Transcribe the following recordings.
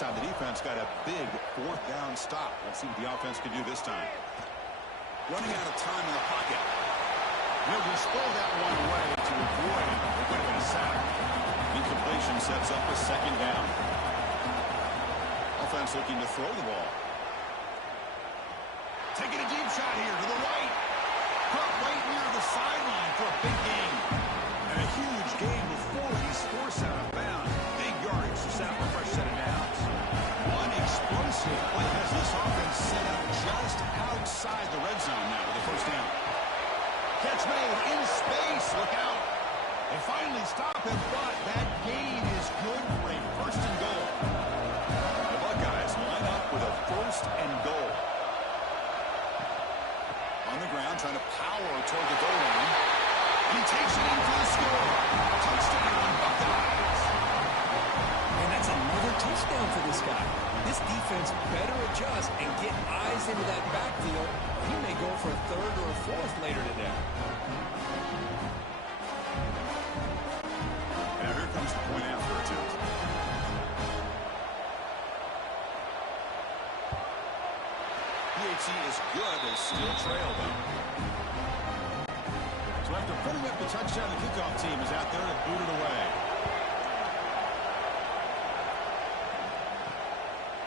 last time the defense got a big fourth down stop. Let's see what the offense can do this time. Running out of time in the pocket. He'll just throw that one away to avoid it. It would have been a sack. Incompletion sets up a second down. Offense looking to throw the ball. Taking a deep shot here to the right. Caught right near the sideline for a big gain. And a huge gain before he's forced out of bounds. Big yardage to set up a fresh set of downs. One explosive play has this offense set up just outside the red zone now with the first down. Catch made in space. Look out. They finally stop him, but that gain is good for a first and goal. The Buckeyes line up with a first and goal. On the ground, trying to power toward the goal line. He takes it in for the score. Touchdown, Buckeyes. And that's another touchdown for this guy. This defense better adjust and get eyes into that backfield. He may go for a third or a fourth later today. Now here comes the point after attempt. PAT is good. They still trail, though. So after putting up the touchdown, the kickoff team is out there to boot it away.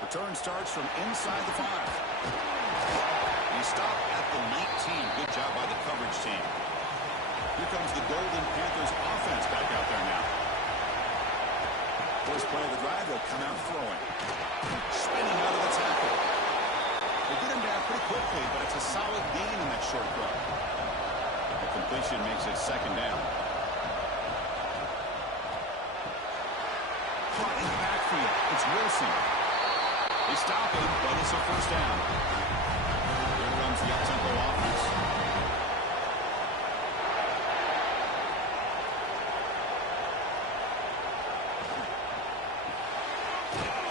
Return starts from inside the 5. He stopped at the 19. Good job by the coverage team. Here comes the Golden Panthers offense back out there now. First play of the drive, they'll come out throwing. Spinning out of the tackle. They get him down pretty quickly, but it's a solid gain in that short throw. The completion makes it second down. Caught in the backfield. It's Wilson. They stop him, but it's a first down. Here comes the up-tempo offense.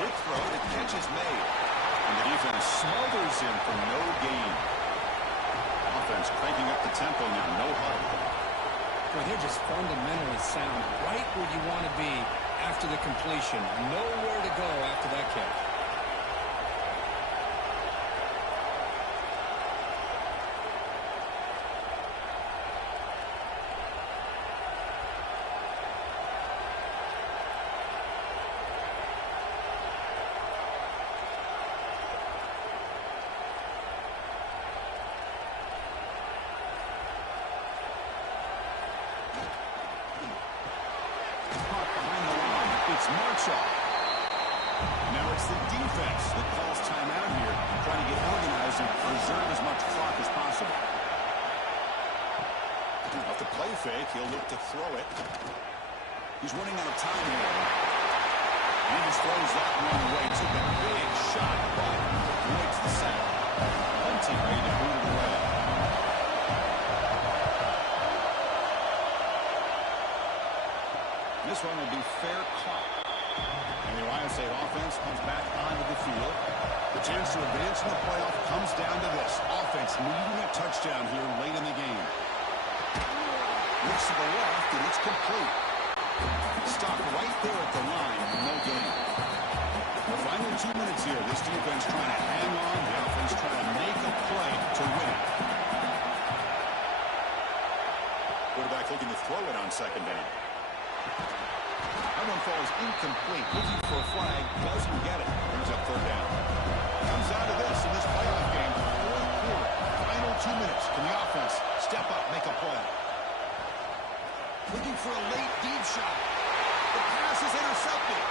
Quick throw, the catch is made. And the defense smothers him for no gain. Offense cranking up the tempo now, no huddle. Well, they're just fundamentally sound, right where you want to be after the completion. Nowhere to go after that catch. Now it's the defense that calls timeout here, trying to get organized and preserve as much clock as possible. Off the play fake, he'll look to throw it. He's running out of time here. He just throws that one away. Took a big shot, but avoids the sack. One team ready to boot it away. This one will be fair caught. And the Ohio State offense comes back onto the field. The chance to advance in the playoff comes down to this. Offense needing a touchdown here late in the game. Looks to the left, and it's complete. Stop right there at the line, no gain. The final 2 minutes here. This defense trying to hang on. The offense trying to make a play to win it. Quarterback looking to throw it on second down. That one falls incomplete. Looking for a flag. Doesn't get it. Brings up third down. Comes down to this in this playoff game. Fourth quarter. Final 2 minutes. Can the offense step up, make a play? Looking for a late deep shot. The pass is intercepted.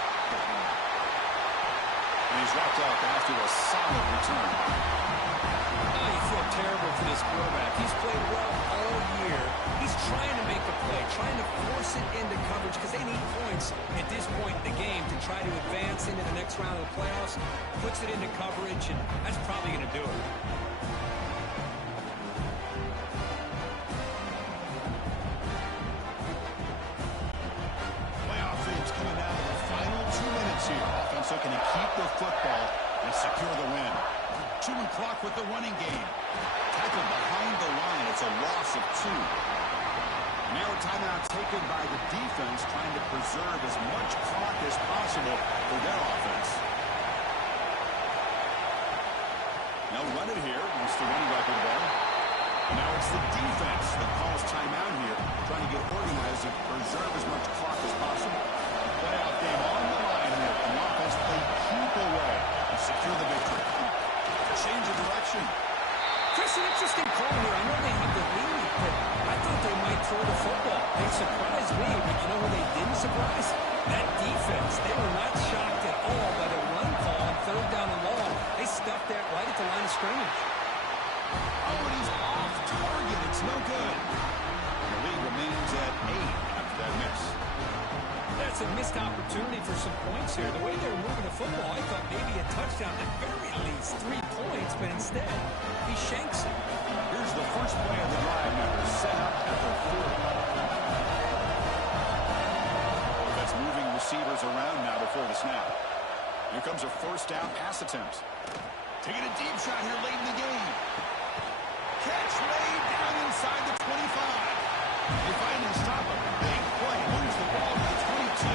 And he's wrapped up after a solid return. Oh, you feel terrible for this quarterback. He's played well all year. He's trying to make a play, trying to force it into coverage because they need points at this point in the game to try to advance into the next round of the playoffs. Puts it into coverage, and that's probably going to do it. Playoff games coming down to the final 2 minutes here. Offense looking to keep the football and secure the win. Chewing clock with the running game. Tackled behind the line. It's a loss of 2. Now a timeout taken by the defense, trying to preserve as much clock as possible for their offense. They'll run it here. Wants to run it back with the ball. And now it's the defense that calls timeout here, trying to get organized and preserve as much clock as possible. Playoff game on the line here. And the offense played keep away and secure the victory. Change of direction. Chris, an interesting call here. I know they have the lead, but I thought they might throw the football. They surprised me, but you know who they didn't surprise? That defense. They were not shocked at all by the run call on third down and long. They stuffed that right at the line of scrimmage. Oh, and he's off target. It's no good. The lead remains at 8 after that miss. That's a missed opportunity for some points here. The way they were moving the football, I thought maybe a touchdown, at very least 3 points, but instead, he shanks it. Here's the first play of the drive now. They're set up at the 40. That's moving receivers around now before the snap. Here comes a first down pass attempt. Taking a deep shot here late in the game. Catch made down inside the 25. They finally stop him. Big play. Moves the ball to the 22.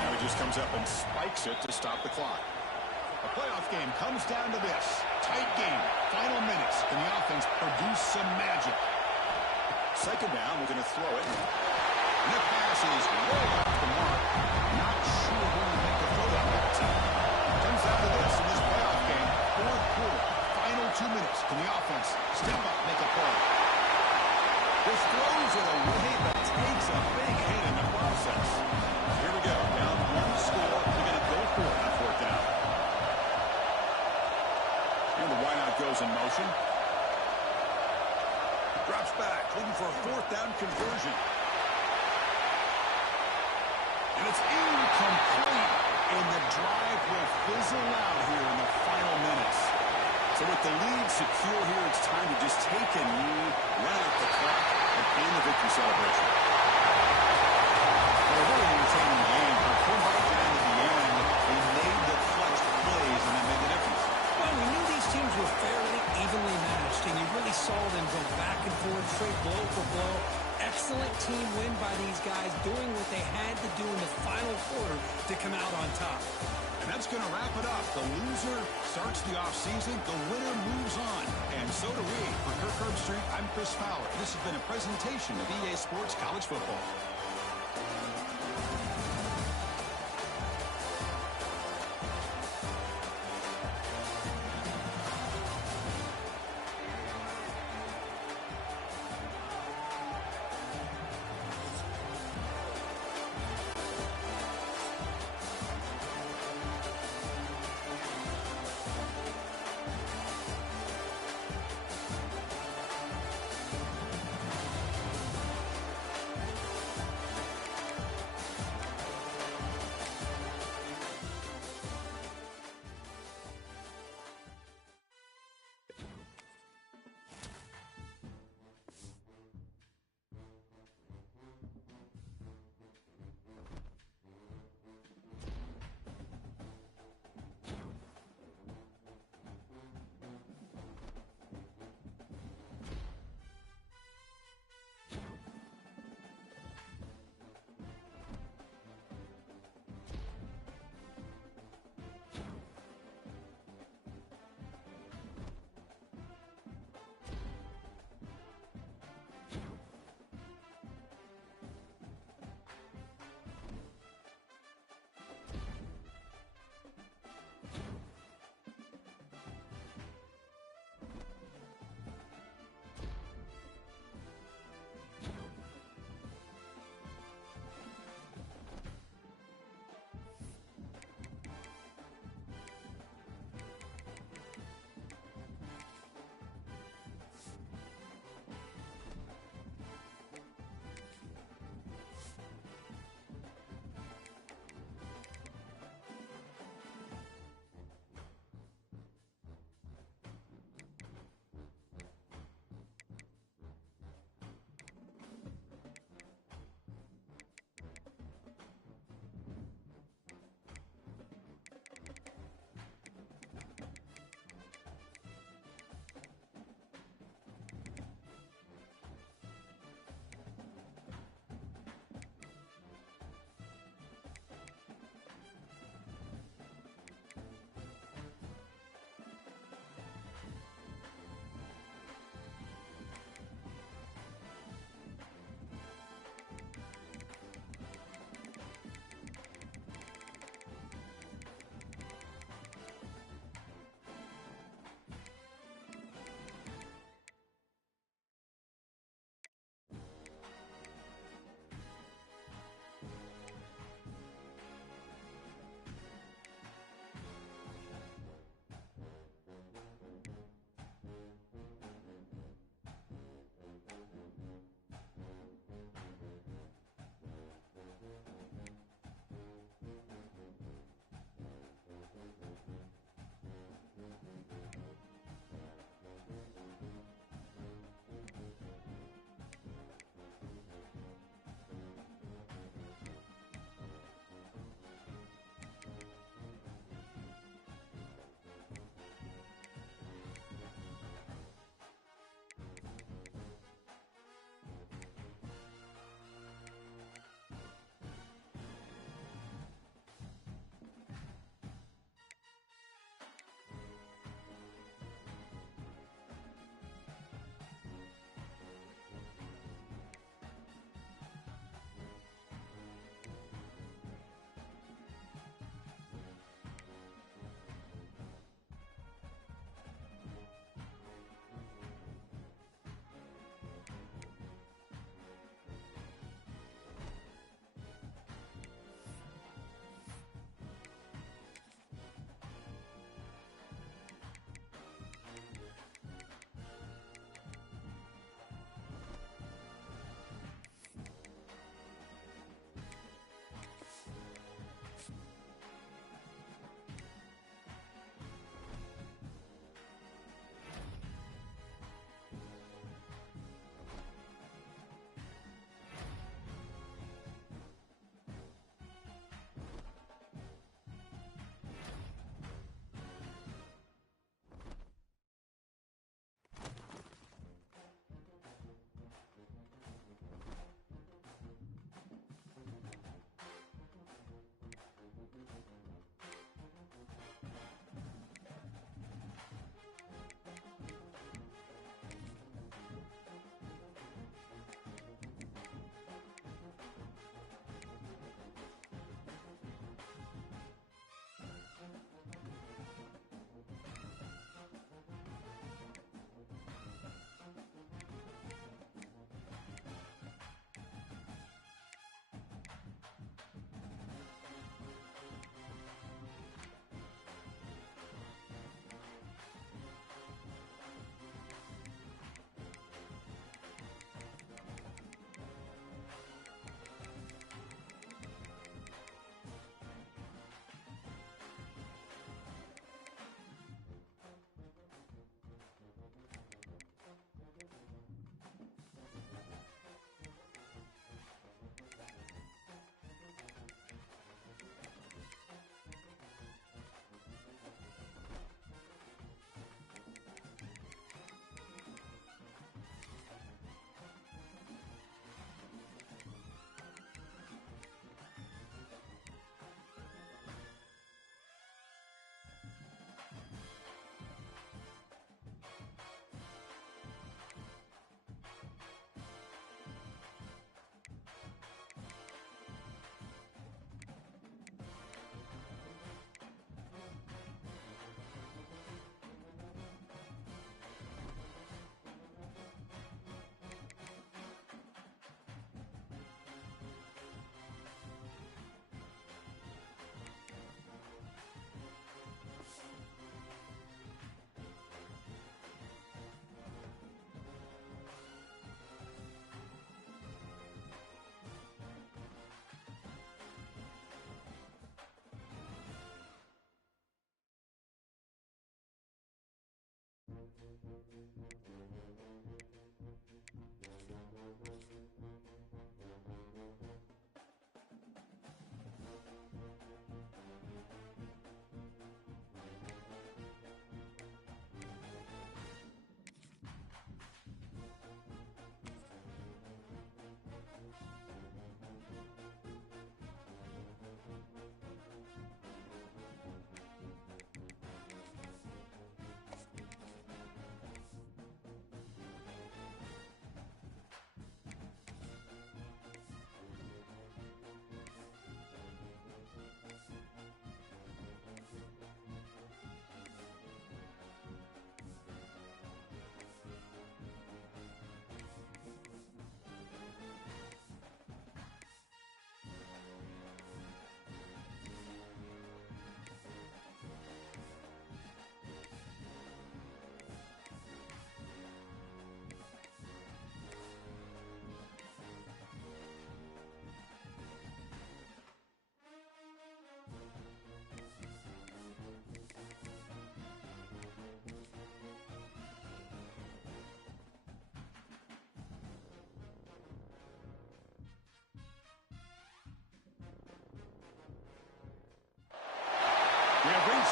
Now he just comes up and spikes it to stop the clock. A playoff game comes down to this. Tight game. Final minutes. Can the offense produce some magic? Second down. We're going to throw it. And the pass is way off the mark. Not sure who will make the throw that time. Comes down to this in this playoff game. Fourth quarter. Final 2 minutes. Can the offense step up, make a play? This throws it away, but takes a big hit in the process. Here we go. Down one score. They're going to go for it on fourth down. And the wideout goes in motion. Drops back, looking for a fourth down conversion. And it's incomplete. And the drive will fizzle out here in the final minutes. So with the lead secure here, it's time to just take a knee, run out the clock, and end the victory celebration. Well, a really entertaining game. But come right down to the end, they made the clutch plays, and that made the difference. Well, we knew these teams were fairly evenly matched, and you really saw them go back and forth, straight blow for blow. Excellent team win by these guys, doing what they had to do in the final quarter to come out on top. And that's going to wrap it up. The loser starts the offseason. The winner moves on. And so do we. For Kirk Herbstreit, I'm Chris Fowler. This has been a presentation of EA Sports College Football.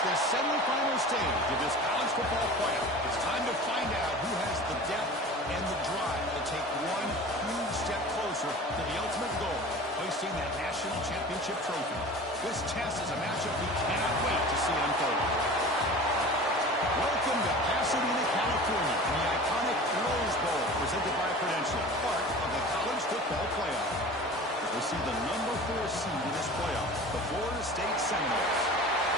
the semifinal stage of this college football playoff. It's time to find out who has the depth and the drive to take one huge step closer to the ultimate goal, hoisting that national championship trophy. This test is a matchup we cannot wait to see unfold. Welcome to Pasadena, California, in the iconic Rose Bowl, presented by Prudential, part of the college football playoff. As we see the number 4 seed in this playoff, the Florida State Seminoles,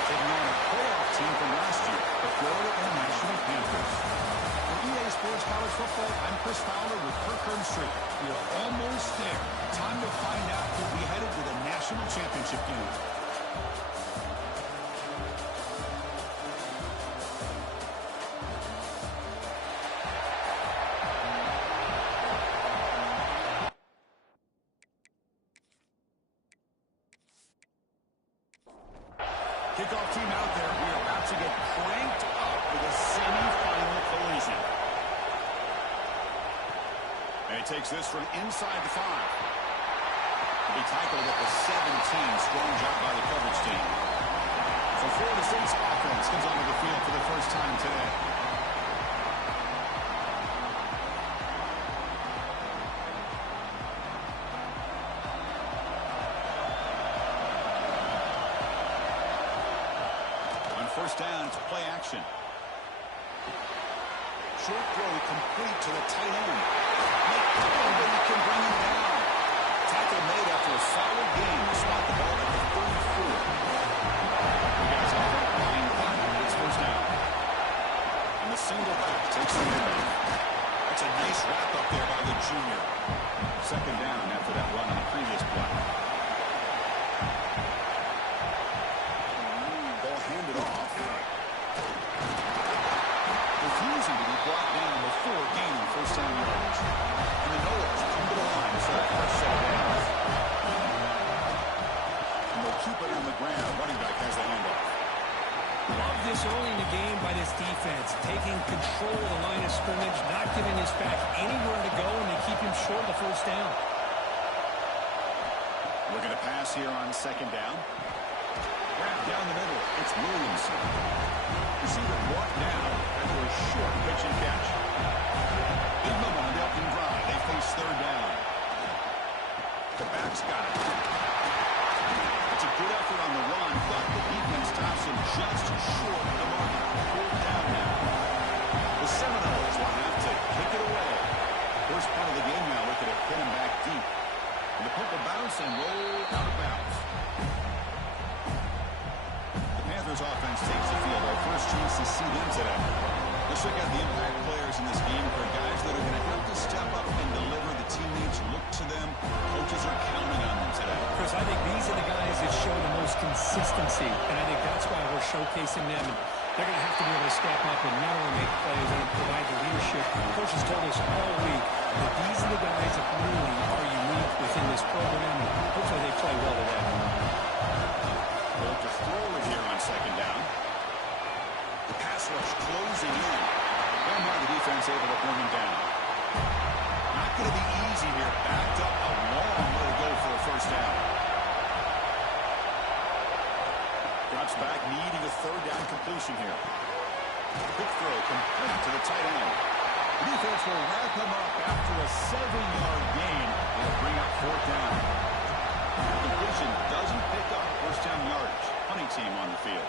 taking on a playoff team from last year, the Florida International Panthers. For EA Sports College Football, I'm Chris Fowler with Kirk Herbstreit. We're almost there. Time to find out who'll be headed to the national championship game. Kickoff team out there. We are about to get cranked up with a semi-final collision. And he takes this from inside the 5. He'll be tackled at the 17. Strong job by the coverage team. So Florida State's offense comes onto the field for the first time today. First down, it's play action. Short throw complete to the tight end. Nobody can bring him down. Tackle made after a solid game to spot the ball at the 34. The guys off that line, it's first down. And the single back takes the lead. That's a nice wrap up there by the junior. Second down after that run on the previous play. Handed off. Refusing to be brought down before gaining first down yards. And the Noles come to the line for that first set of downs. And they'll keep it on the ground. Running back has the handoff. Love this early in the game by this defense. Taking control of the line of scrimmage, not giving his back anywhere to go, and they keep him short of the first down. We're going to pass here on second down. Wrapped down the middle, it's Williamson. Receiver brought down after a short pitch and catch. Big moment on the opening drive. They face third down. The back's got it. It's a good effort on the run, but the defense stops him just short of the mark. Pulled down now. The Seminoles will have to kick it away. First part of the game now, looking at pin him back deep. And the punt will bounce and roll out of bounds. Offense takes the field. Our first chance to see them today. Let's check out the impact players in this game for guys that are going to have to step up and deliver. The teammates look to them. Coaches are counting on them today. Chris, I think these are the guys that show the most consistency, and I think that's why we're showcasing them. And they're going to have to be able to step up and not only make plays and provide the leadership. Coach has told us all week that these are the guys that really are unique within this program, and hopefully they play well today. Well, to throw it here on second down. The pass rush closing in. And now the defense able to bring him down. Not going to be easy here. Backed up a long way to go for a first down. Drops back, needing a third down completion here. Quick throw complete to the tight end. The defense will wrap him up after a 7-yard gain. They'll bring up fourth down. Completion doesn't pick up first down yardage. Punting team on the field.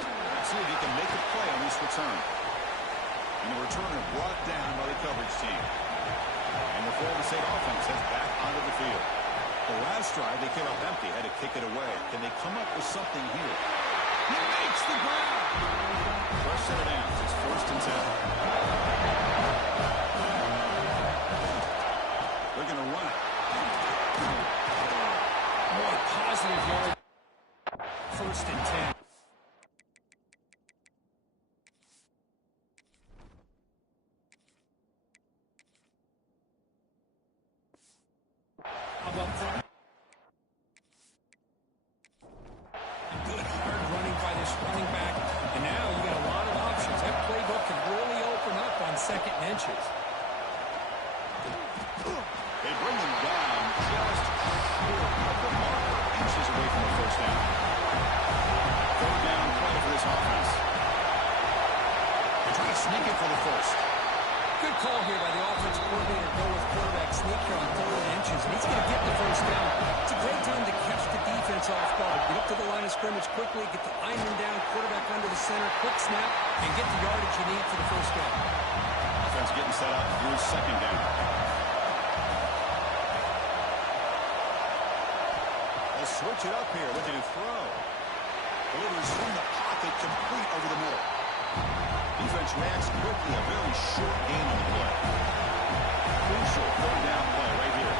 Let's see if he can make a play on this return. And the returner brought down by the coverage team. And the Florida State offense heads back onto the field. The last drive, they came up empty, had to kick it away. Can they come up with something here? He makes the grab. First set of downs. It's first and 10. They're going to run it. More positive yard. First and 10. How about that? Good hard running by this running back. And now you got a lot of options. That playbook can really open up on second and inches. They bring him down just short of the marker, inches away from the first down. third down play for this offense. They're trying to sneak it for the first. Good call here by the offensive coordinator to go with quarterback sneak here on 3rd and inches, and he's going to get the first down. It's a great time to catch the defense off guard. Get up to the line of scrimmage quickly, get the lineman down, quarterback under the center, quick snap, and get the yardage you need for the first down. Offense getting set up. Here's 2nd down. They'll switch it up here, looking to throw. Delivers from the pocket, complete over the middle. Defense reacts quickly, a very short gain on the play. Crucial 3rd down play right here.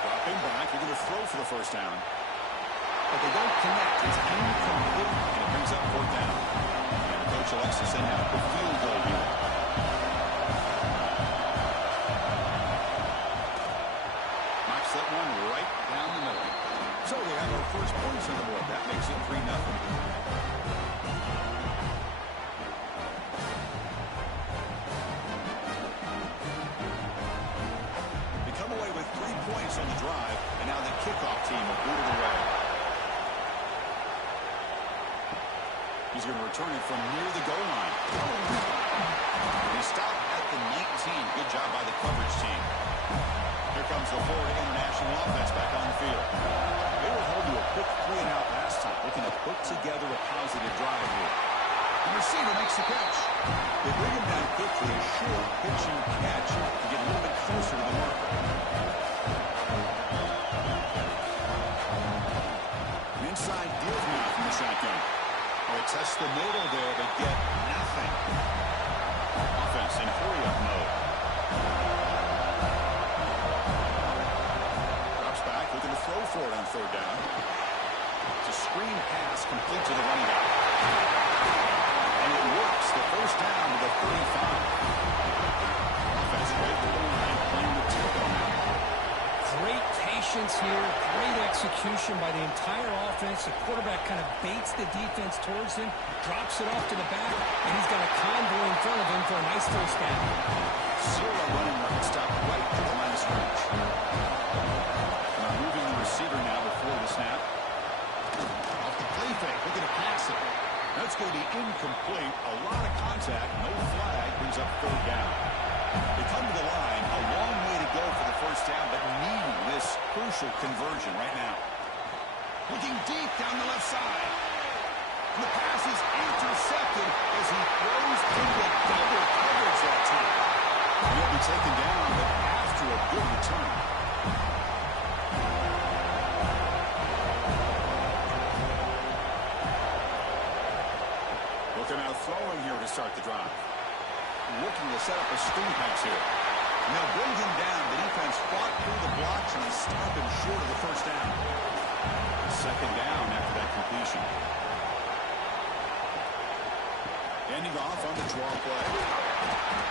Dropping back, they're going to throw for the first down. But they don't connect. It's incomplete, and it brings up 4th down. And the coach elects to send out the field goal unit. Knocks that one right down the middle. So we have our first points on the board. That makes it 3-0. They come away with 3 points on the drive, and now the kickoff team will boot it away. He's going to return it from near the goal line. He stopped at the 19. Good job by the coverage team. Here comes the Florida International offense back on the field. They were held to a quick 3-and-out last time, looking to put together a positive drive here. The receiver makes the catch. They bring him down quickly, a short pitching catch to get a little bit closer to the marker. An inside deal now from the shotgun. They test the middle there, but get nothing. Offense in hurry-up mode. Drops back, looking to throw for it on 3rd down. It's a screen pass complete to the running back. And it works. The first down to the 35. Offense right to the line, playing the tempo now. Great patience here, great execution by the entire offense. The quarterback kind of baits the defense towards him, drops it off to the back, and he's got a convoy in front of him for a nice first down. Zero running route stop right at the line of scrimmage. Now moving the receiver now before the snap. Off the play fake, looking to pass it. That's going to be incomplete. A lot of contact, no flag, brings up 3rd down. They come to the line, a long way to go for the first down, but needing this crucial conversion right now. Looking deep down the left side. And the pass is intercepted as he throws into double coverage that time. He'll be taken down, but after a good return. Looking out throwing here to start the drive. Looking to set up a screen pass here. And they'll bring him down. The defense fought through the blocks and stopped him short of the first down. 2nd down after that completion. Ending off on the draw play.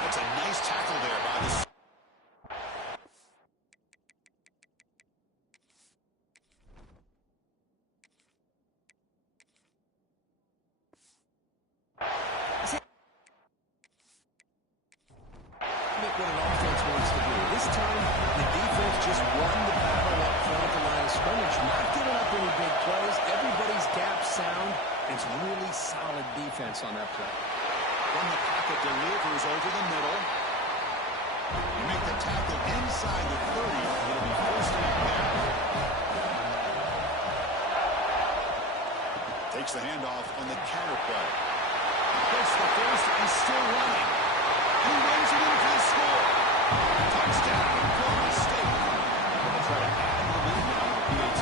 That's a nice tackle there by the... What an offense wants to do. This time, the defense just won the battle up front at the line of scrimmage. Not giving up any big plays. Everybody's gap sound. It's really solid defense on that play. From the pocket, delivers over the middle. You make the tackle inside the 30. It'll be first down there. Takes the handoff on the counter play. Gets the first and still running. And he runs it in for the score. Touchdown, Florida State. They'll try to add momentum on the PAT.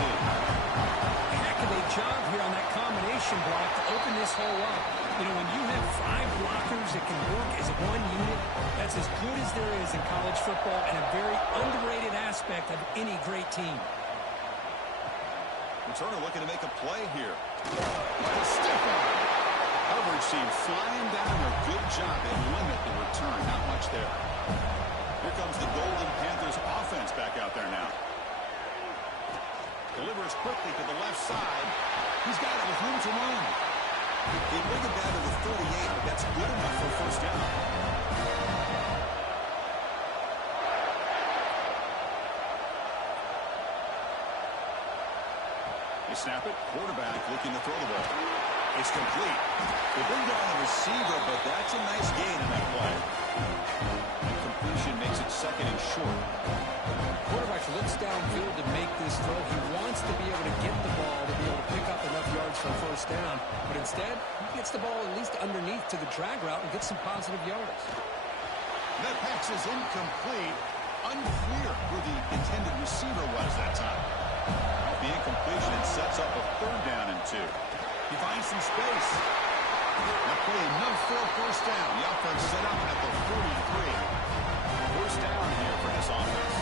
Heck of a job here on that combination block to open this hole up. You know, when you have 5 blockers that can work as one unit, that's as good as there is in college football and a very underrated aspect of any great team. Returner looking to make a play here. What a stiff arm. Coverage team flying down a good job and limit the return. Not much there. Here comes the Golden Panthers offense back out there now. Delivers quickly to the left side. He's got it with room to run. They bring it down to the 38, but that's good enough for a first down. snap it. Quarterback looking to throw the ball. It's complete. They bring down the receiver, but that's a nice gain in that play. Completion makes it second and short. Quarterback looks downfield to make this throw. He wants to be able to get the ball to be able to pick up enough yards for a first down. But instead, he gets the ball at least underneath to the drag route and gets some positive yards. That pass is incomplete. Unclear who the intended receiver was that time. The incompletion sets up a third down and 2. He finds some space. That play enough for a first down. The offense set up at the 43. First down here for this offense.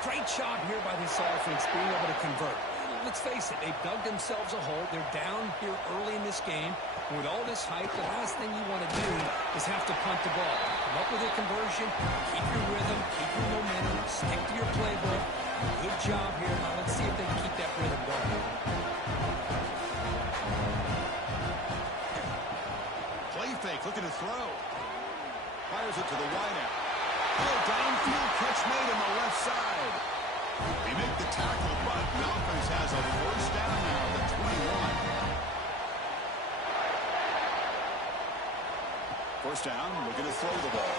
Great job here by this offense being able to convert. Let's face it, they've dug themselves a hole. They're down here early in this game. And with all this hype, the last thing you want to do is have to punt the ball. Come up with a conversion, keep your rhythm, keep your momentum, stick to your playbook. Good job here. Now let's see if they can keep that rhythm going. Play fake, looking to throw. Fires it to the wideout. Oh, downfield catch made on the left side. They make the tackle, but the offense has a first down now at the 21. First down, looking to throw the ball.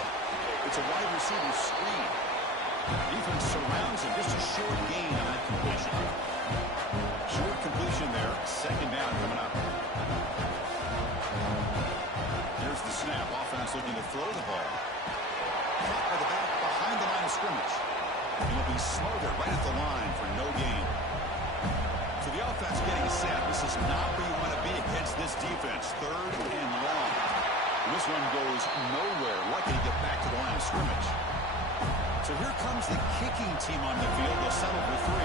It's a wide receiver screen. Defense surrounds him. Just a short gain on that completion. Short completion there. Second down coming up. Here's the snap. Offense looking to throw the ball. Caught by the back behind the line of scrimmage. And it'll be smothered right at the line for no gain. So the offense getting set. This is not where you want to be against this defense. Third and long. This one goes nowhere. Lucky to get back to the line of scrimmage. So here comes the kicking team on the field. They'll settle for 3.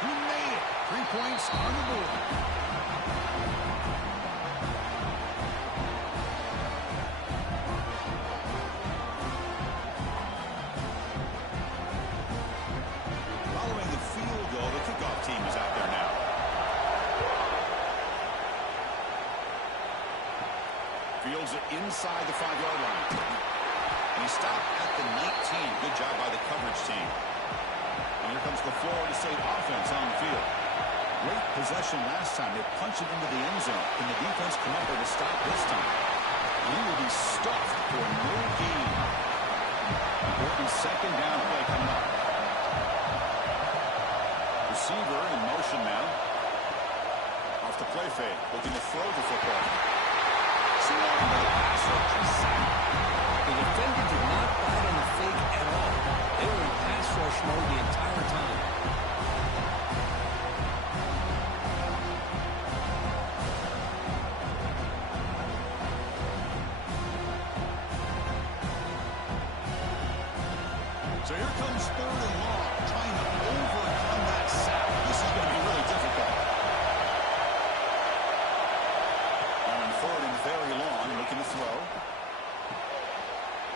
Who made it? 3 points on the board. Following the field goal, the kickoff team is out there now. Fields it inside the 5-yard line. And he stopped at the 19. Good job by the coverage team. And here comes the Florida State offense on the field. Great possession last time. They punch it into the end zone. Can the defense come up with a stop this time? He will be stuffed for no gain. Important second down play coming up. Receiver in motion now. Off the play fake. Looking to throw the football. The defender did not bite on the fake at all. They were in pass rush mode the entire time. So here comes third and long, trying to overcome that sack. This is going to be really difficult. On third and very long, looking to throw.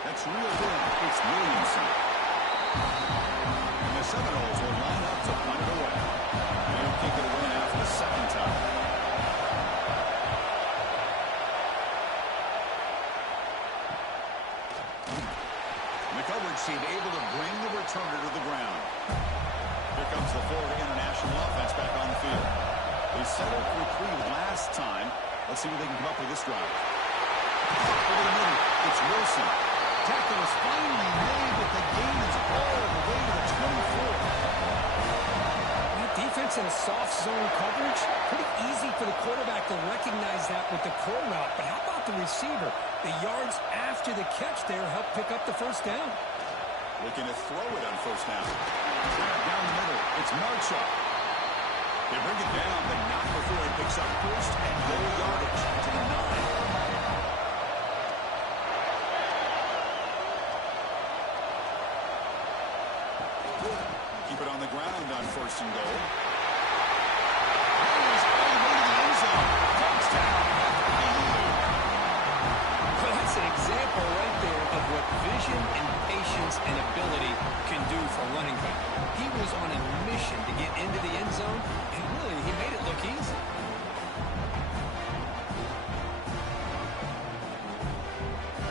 That's real good. It's Williamson. And the Seminoles will line up to punt it away. They'll kick it away now for the second time. The coverage team able to bring the returner to the ground. Here comes the Florida International offense back on the field. They settled for 3 last time. Let's see what they can come up with this drive. Over the middle, it's Wilson. Tackle is finally made, but the gain is all the way to the 24. That defense in a soft zone coverage, pretty easy for the quarterback to recognize that with the core route. But how about the receiver? The yards after the catch there helped pick up the first down. Looking to throw it on first down. Down the middle, it's Marchuk. They bring it down, but not before it picks up first and goal yardage to the 9. Keep it on the ground on first and goal. He's all the way to the end zone. Touchdown. Well, that's an example right there of what vision and patience and ability can do for a running back. He was on a mission to get into the end zone, and really, he made it look easy.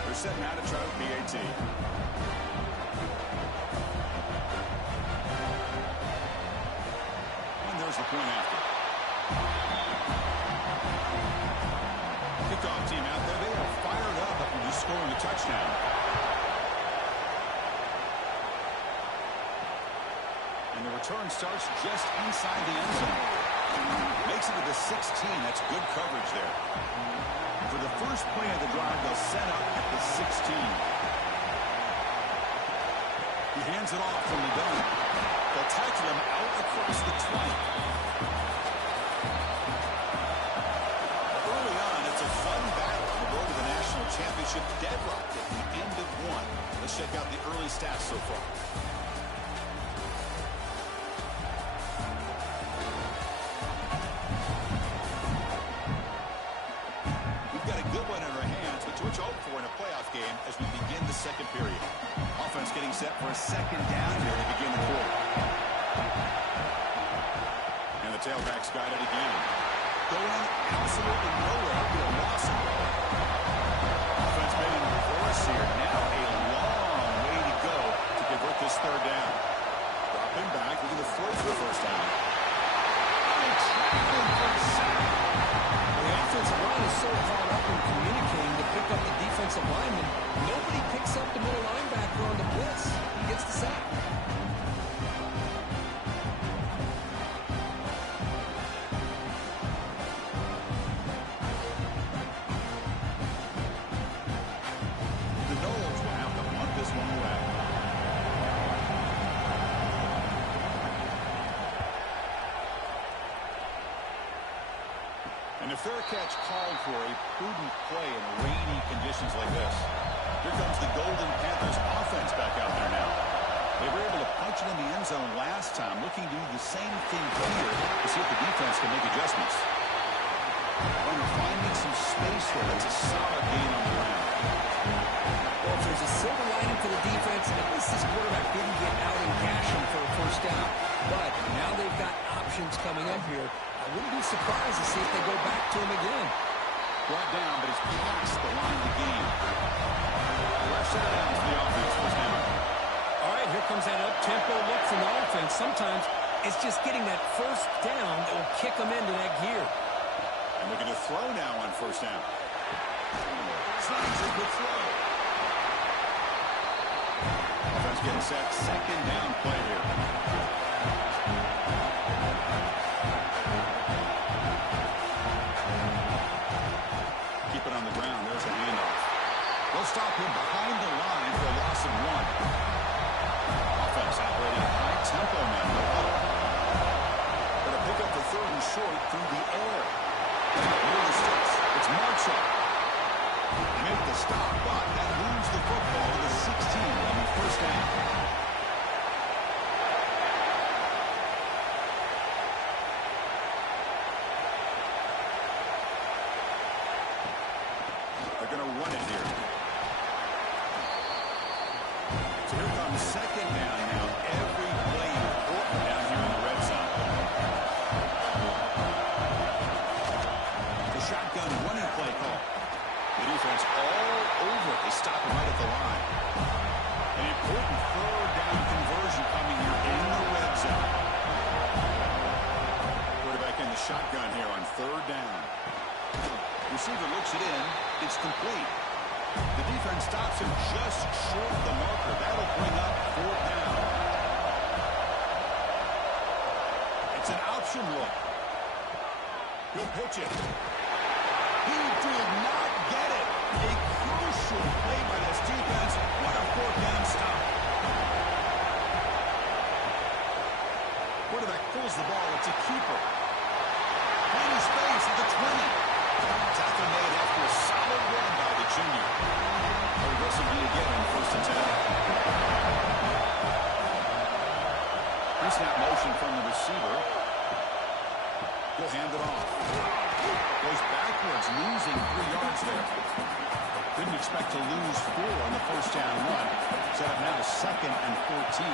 They're setting out to try with PAT. the point after. Kickoff team out there. They are fired up after just scoring a touchdown. And the return starts just inside the end zone. Makes it to the 16. That's good coverage there. For the first play of the drive, they'll set up at the 16. He hands it off from the gun. They'll tackle him out across the 20. Early on, it's a fun battle to go to the national championship, deadlocked at the end of one. Let's check out the early stats so far. As we begin the second period. Offense getting set for a second down here to begin the quarter. And the tailback's got it again. Going absolutely nowhere. It'll be a loss of ball. Offense made in reverse here. Now a long way to go to convert this third down. Dropping back. We're going to throw for the first down. And traveling for a sack. The offensive line is so caught up in communicating to pick up the defensive lineman. Nobody picks up the middle linebacker on the blitz. He gets the sack. The Knowles will have to punt this one away. And a fair catch called for a prudent play in rainy conditions like this. Here comes the Golden Panthers offense back out there now. They were able to punch it in the end zone last time, looking to do the same thing here to see if the defense can make adjustments. And they're finding some space there. That's a solid gain on the ground. Well, if there's a silver lining for the defense, at least this quarterback didn't get out and gash him for a first down. But now they've got options coming up here. I wouldn't be surprised to see if they go back to him again. Brought down, but it's past the line of the game. Left set it down for the offense. First down. All right, here comes that up-tempo look from the offense. Sometimes it's just getting that first down that will kick them into that gear. And looking to throw now on first down. Slings a good throw. Offense getting set. Second down play here. Keep it on the ground. There's a handoff. They'll stop him behind the line for a loss of one. Offense operating at high tempo now. Going to pick up the third and short through the air. Near the sticks. It's Marshall. Make the stop, but that moves the football to the 16 on the first down. They're going to run it here. So here comes second down now. Every play important down here in the red zone. The shotgun running play call. The defense all over it. They stop him right at the line. An important third down conversion coming here in the red zone. Quarterback in the shotgun here on third down. Receiver looks it in. It's complete. The defense stops him just short of the marker. That'll bring up fourth down. It's an option look. He'll pitch it. He did not get it. A crucial play by this defense. What a fourth down stop. Quarterback pulls the ball. It's a keeper. Plenty space at the 20. Tackle made after a solid run by the junior. This will be again on first and 10. Pre-snap motion from the receiver. He'll hand it off. Goes backwards, losing 3 yards there. Didn't expect to lose 4 on the first down run. Set up now second and 14.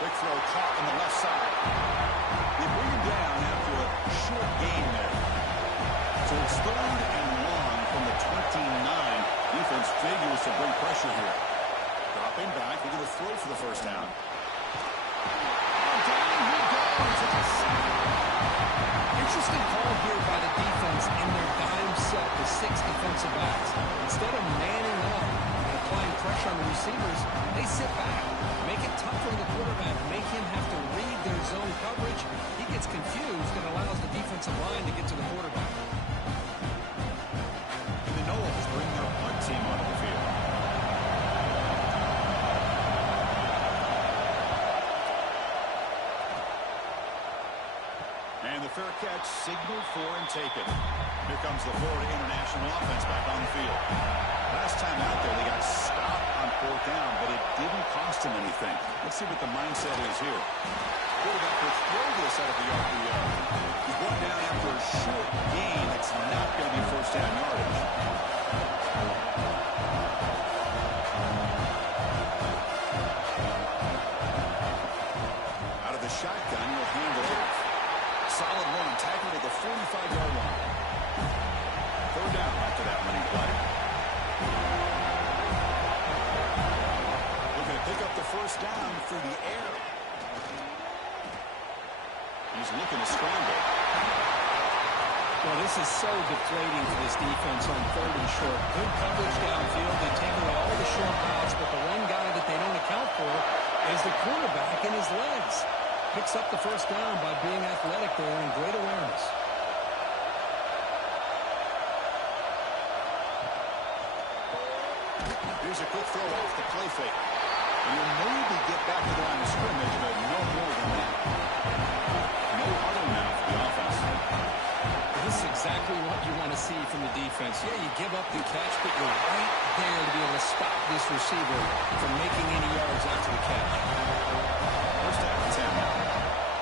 Big throw caught on the left side. They bring him down after a short gain there. So it's third and long from the 29. Defense figures to bring pressure here. Dropping back, they're going to throw for the first down. turns into a sack. Interesting call here by the defense in their dime set with 6 defensive backs. Instead of manning up and applying pressure on the receivers, they sit back, make it tougher on the quarterback, make him have to read their zone coverage. He gets confused and allows the defensive line to get to the quarterback. And the Knowles bring their punt team onto the field. And the fair catch signaled for and taken. Here comes the Florida International offense back on the field. Last time out there, they got stopped on 4th down, but it didn't cost them anything. Let's see what the mindset is here. Quarterback will throw this out of the RPO. He's brought down after a short gain. It's not going to be first down yardage. Out of the shotgun, he'll hand it off. Solid run, tackled at the 45-yard line. 3rd down after that running play. Looking to pick up the first down through the air. He's looking to scramble. Well, this is so deflating for this defense on 3rd and short. Good coverage downfield. They take away all the short routes, but the one guy that they don't account for is the quarterback and his legs. Picks up the first down by being athletic there and great awareness. Here's a quick throw off the play fake. You'll maybe get back to the line of scrimmage, but no more than that. No huddle now for the offense. This is exactly what you want to see from the defense. Yeah, you give up the catch, but you're right there to be able to stop this receiver from making any yards after the catch. First down and 10 now.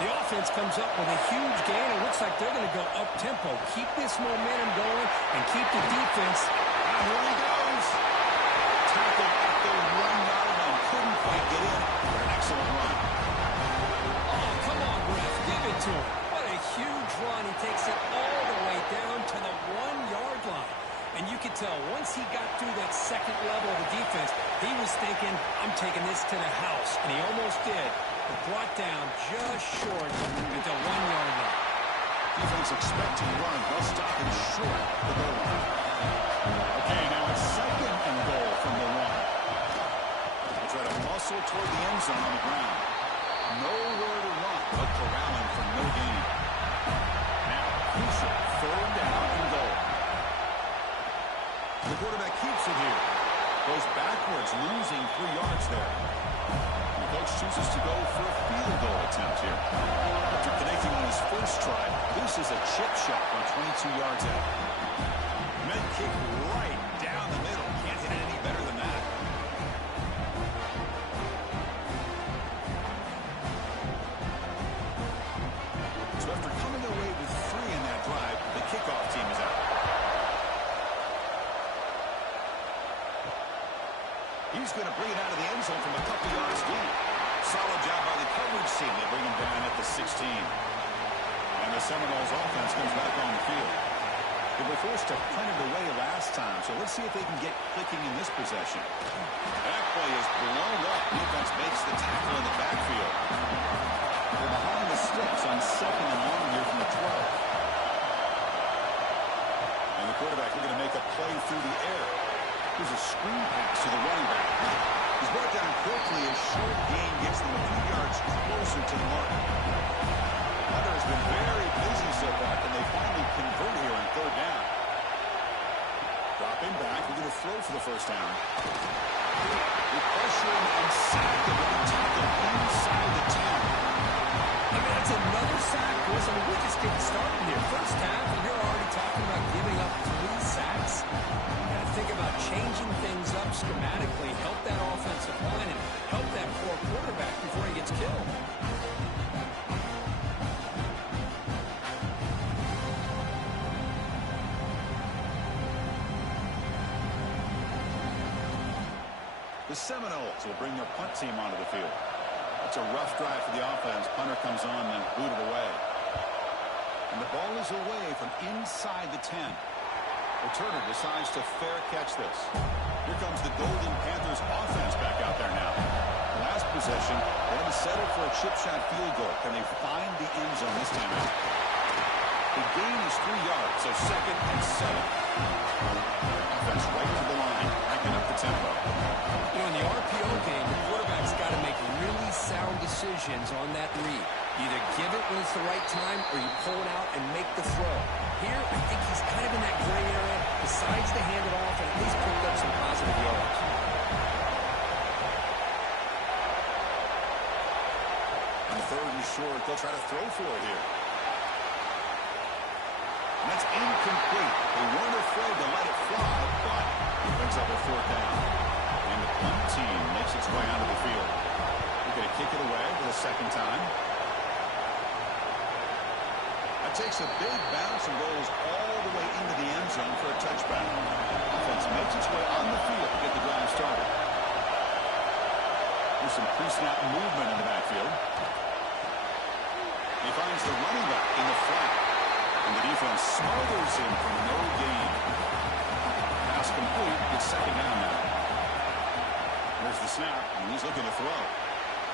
The offense comes up with a huge gain. It looks like they're going to go up-tempo. Keep this momentum going and keep the defense. And here he goes. Tackle at the 1-yard line. Couldn't quite get in. But an excellent run. Oh, come on, ref. Give it to him. What a huge run. He takes it all the way down to the 1-yard line. And you could tell once he got through that second level of the defense, he was thinking, I'm taking this to the house. And he almost did. But brought down just short at the 1-yard line. Defense expecting run. They'll stop him short at the goal line. Okay, now it's 2nd and goal from the 1. They try to muscle toward the end zone on the ground. Nowhere to run, but corralling for no gain. Now, crucial 3rd down and goal. The quarterback keeps it here. Goes backwards, losing 3 yards there. The coach chooses to go for a field goal attempt here. After connecting on his first try, this is a chip shot from 22 yards out. Med kick right down the middle. Can't hit it any better than that. So after coming away with 3 in that drive, the kickoff team is out. He's going to bring it out of the end zone from a couple yards deep. Solid job by the coverage team. They bring him down at the 16. And the Seminoles offense comes back on the field. They were forced to punt it away last time, so let's see if they can get clicking in this possession. That play is blown up. Defense makes the tackle in the backfield. They're behind the sticks on 2nd and 1 here from the 12. And the quarterback looking to make a play through the air. Here's a screen pass to the running back. He's brought down quickly. A short gain gets them a few yards closer to the mark. Hunter has been very busy so far, and they finally convert here on 3rd down. Dropping back, we're going to throw for the first down. They pressure him and sack the running tackle inside the 10. I mean, that's another sack, boys. I mean, we're just getting started here. First half, and you're already talking about giving up 3 sacks. You got to think about changing things up schematically, help that offensive line, and help that poor quarterback before he gets killed. The Seminoles will bring their punt team onto the field. It's a rough drive for the offense. Punter comes on and booted away. And the ball is away from inside the 10. Returner decides to fair catch this. Here comes the Golden Panthers offense back out there now. The last possession. They had to settle for a chip shot field goal. Can they find the end zone this time out? The gain is 3 yards, so 2nd and 7. Offense right to the line, cranking up the tempo. You know, in the RPO game, the quarterback's got to make really sound decisions on that read. Either give it when it's the right time or you pull it out and make the throw. Here, I think he's kind of in that gray area, decides to hand it off and at least pick up some positive yards. On 3rd and short, they'll try to throw for it here. And that's incomplete. They weren't afraid to let it fly, but he picks up a 4th down. And the punt team makes its way onto the field. They're going to kick it away for the 2nd time. That takes a big bounce and rolls all the way into the end zone for a touchback. Offense makes its way on the field to get the drive started. There's some pre-snap movement in the backfield. He finds the running back in the flat. And the defense smothers him for no gain. Pass complete. It's 2nd down now. There's the snap, and he's looking to throw.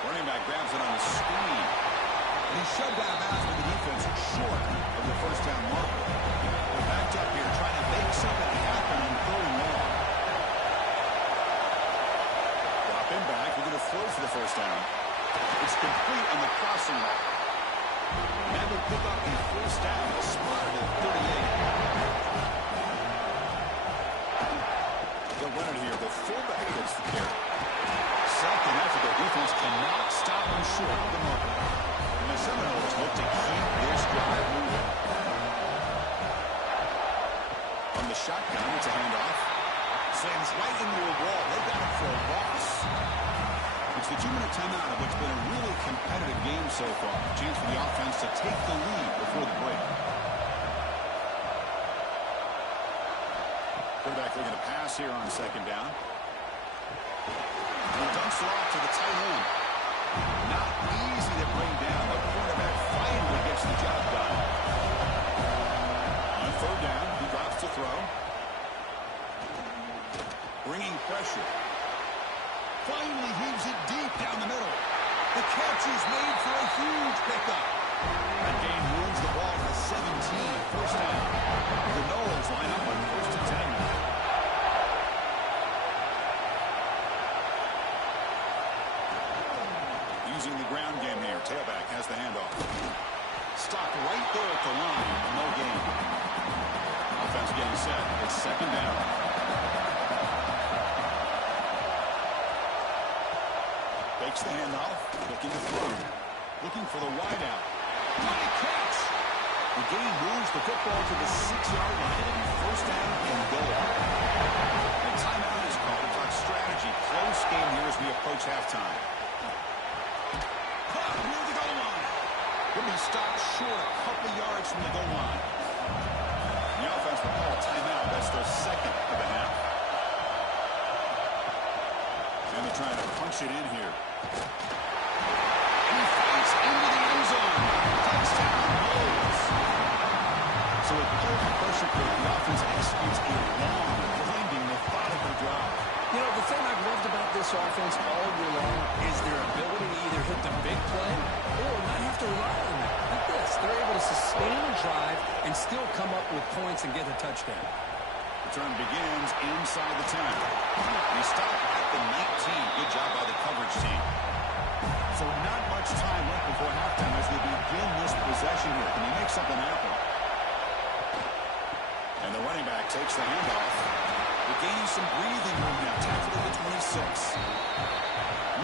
Running back grabs it on the screen. And he's shoved out of bounds with the defense short of the 1st down marker. They're backed up here trying to make something happen on 3rd and long. Drop him back. We're going to throw for the 1st down. It's complete on the crossing route. And that will pick up a 1st down, spotted at 38. They'll run it here. The fullback gets the carry. 2nd after their defense cannot stop him short of the marker. And the Seminoles look to keep this drive moving. On the shotgun, it's a handoff. Slams right into a wall. They got it for a loss. It's the 2-minute timeout of what's been a really competitive game so far. Chance for the offense to take the lead before the break. Quarterback looking to pass here on 2nd down. And he dumps it off to the tight end. Not easy to bring down. The quarterback finally gets the job done. On 3rd down, he drops to throw. Bringing pressure. Finally heaves it deep down the middle. The catch is made for a huge pickup. That game moves the ball to 17. 1st down. The Noles line up on 1st and 10 now. Using the ground game here. Tailback has the handoff. Stopped right there at the line. No gain. Offense getting set. It's 2nd down. Takes the handoff, looking to throw. Looking for the wideout. Great catch! The game moves the football to the 6-yard line. It'll be 1st down and goal. And timeout is called to talk strategy. Close game here as we approach halftime. Caught near the goal line. He'll be stopped short a couple yards from the goal line. The offense will call a timeout. That's their 2nd of the half. And they're trying to punch it in here. And he fights into the end zone. Touchdown, Noles. So with potent pressure for the offense executes a long, blinding, methodical drive. You know, the thing I've loved about this offense all year long is their ability to either hit the big play or not have to rely on that. Like this, they're able to sustain a drive and still come up with points and get a touchdown. Return begins inside the 10. They stop at the 19. Good job by the coverage team. So not much time left before halftime as they begin this possession here. Can they make something happen? And the running back takes the handoff. They're gaining some breathing room now. Tackled at the 26.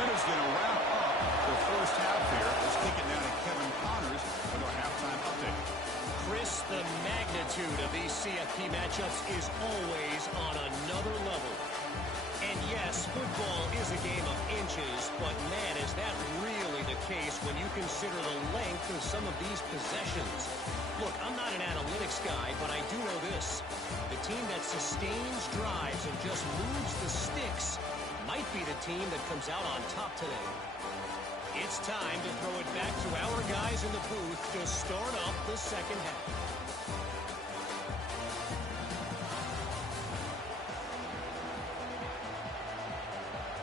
Minutes going to wrap up the 1st half here. Let's kick it down to Kevin Connors with our halftime update. Chris, the magnitude of these CFP matchups is always on another level. And yes, football is a game of inches, but man, is that really the case when you consider the length of some of these possessions. Look, I'm not an analytics guy, but I do know this. The team that sustains drives and just moves the sticks might be the team that comes out on top today. It's time to throw it back to our guys in the booth to start off the 2nd half.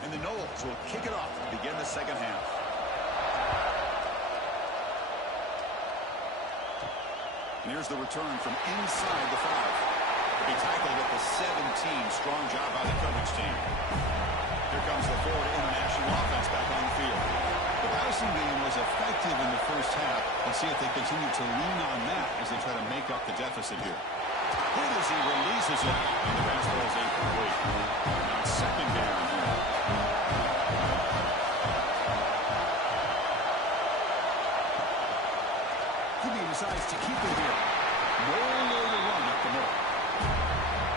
And the Knowles will kick it off to begin the second half. And here's the return from inside the 5. To be tackled at the 17. Strong job by the coverage team. Here comes the Florida International offense back on the field. The passing game was effective in the first half. Let's see if they continue to lean on that as they try to make up the deficit here. Good as he releases it, and the pass ball is incomplete. Now it's second down. QB decides to keep it here. No way to run up the middle.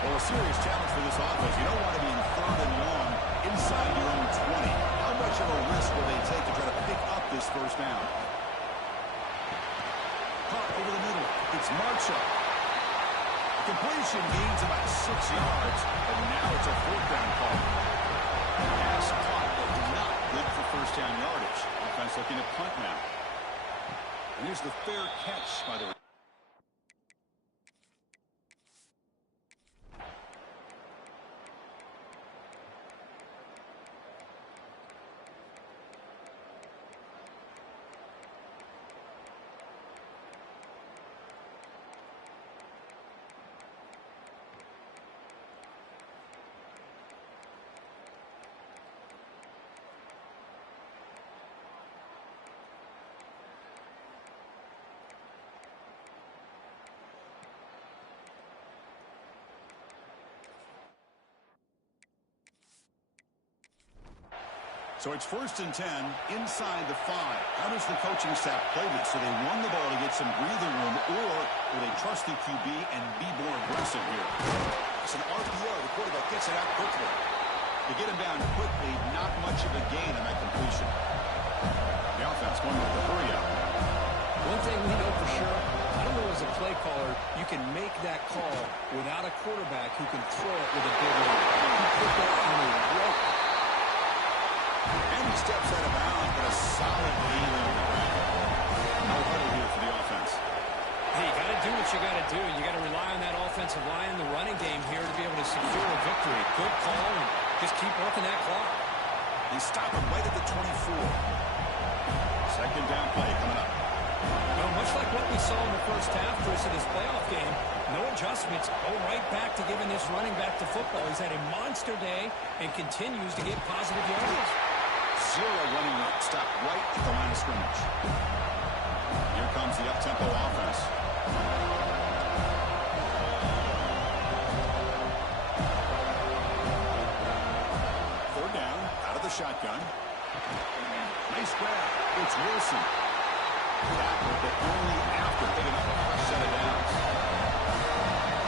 Well, a serious challenge for this offense. You don't want to be in third and long inside your own 20. How much of a risk will they take to try to pick up this first down? Caught over the middle. It's Marshall. Completion gains about 6 yards, and now it's a fourth down call. Pass caught, but not good for first down yardage. Offense looking to punt now. And here's the fair catch by the... So it's 1st and 10 inside the 5. How does the coaching staff play this? So they run the ball to get some breathing room, or will they trust the QB and be more aggressive here? It's an RPO. The quarterback gets it out quickly. They get him down quickly. Not much of a gain on that completion. The offense going with the hurry up. One thing we know for sure, I don't know as a play caller, you can make that call without a quarterback who can throw it with a big arm. He put that on a rope. And he steps out of bounds, but a solid lead on the ground. No huddle here for the offense. Hey, you got to do what you got to do. You got to rely on that offensive line in the running game here to be able to secure a victory. Good call, and just keep working that clock. They stop him right at the 24. Second down play coming up. Well, much like what we saw in the first half, Chris, of this playoff game, no adjustments. Go right back to giving this running back to football. He's had a monster day and continues to get positive yardage. Zero running route. Stop right at the line of scrimmage. Here comes the up-tempo offense. Third down, out of the shotgun. Nice grab. It's Wilson. Tackled, but only after picking up a fresh set of downs.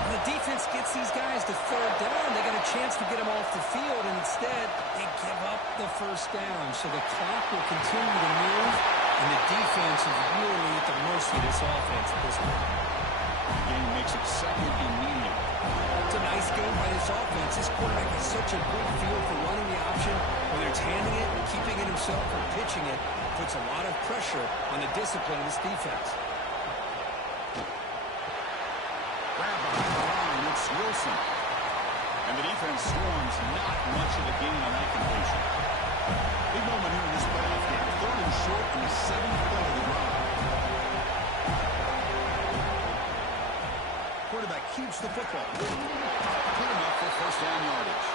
The defense gets these guys to third down. They got a chance to get them off the field, and instead they give up the first down. So the clock will continue to move, and the defense is really at the mercy of this offense at this point. The game makes it second and medium. It's a nice game by this offense. This quarterback has such a good feel for running the option, whether it's handing it, keeping it himself, or pitching it. Puts a lot of pressure on the discipline of this defense. Grab behind the line, it's Wilson. And the defense swarms, not much of a gain on that completion. Big moment here in this playoff game. Third and short in the 7th play of the drive. Quarterback keeps the football. Good enough for first down yardage.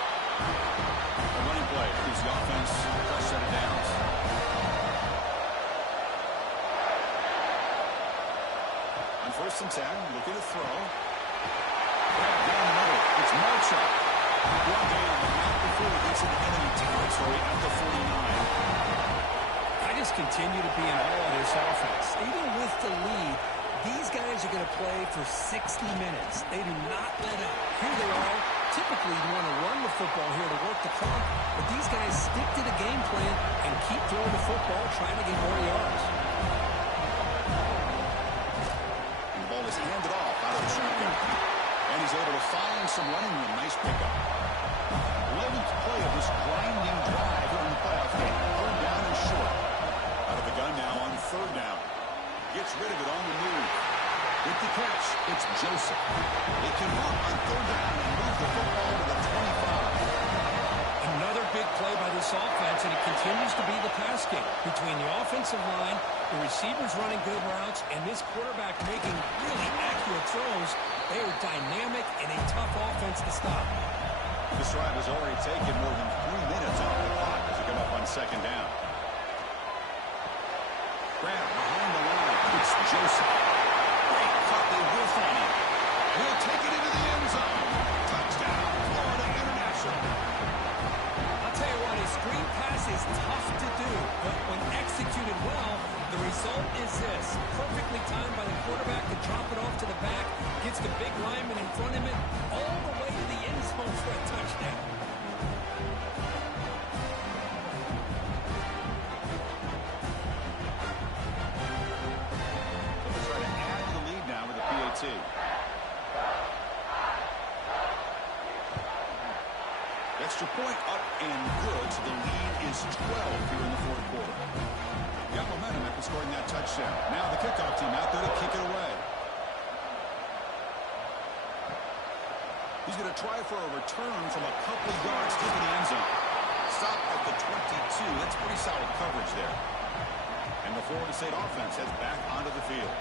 A running play gives the offense a fresh set of downs. On 1st and 10, looking to throw. Grab down the middle. It's Marshall. One down, but not before he gets into enemy territory at the 49. I just continue to be in awe of this offense. Even with the lead, these guys are going to play for 60 minutes. They do not let up. Here they are. Typically, you want to run the football here to work the clock, but these guys stick to the game plan and keep throwing the football, trying to get more yards. And the ball is handed off out of the shotgun. And he's able to find some running room. Nice pickup. 11th play of this grinding drive here in the playoff game. Third down and short. Out of the gun now on 3rd down. Gets rid of it on the move. With the catch, it's Joseph. They convert on 3rd down and move the football to the 25. Another big play by this this offense, and it continues to be the pass game. Between the offensive line, the receivers running good routes, and this quarterback making really accurate throws, they are dynamic and a tough offense to stop. This drive has already taken more than 3 minutes off the clock as they come up on second down. Grab behind the line. It's Joseph. Great cut. They whiff on him. He'll take it into the end zone. Touchdown, Florida International. I'll tell you what, a screen pass is tough to do, but when executed well, the result is this. Perfectly timed by the quarterback to drop it off to the back, gets the big lineman in front of him, all the way to the end zone for a touchdown. They'll try to add to the lead now with a PAT. Extra point up and good, so the lead is 12 here in the fourth quarter. Got momentum after scoring that touchdown. Now the kickoff team out there to kick it away. He's going to try for a return from a couple of yards to the end zone. Stop at the 22. That's pretty solid coverage there. And the Florida State offense heads back onto the field.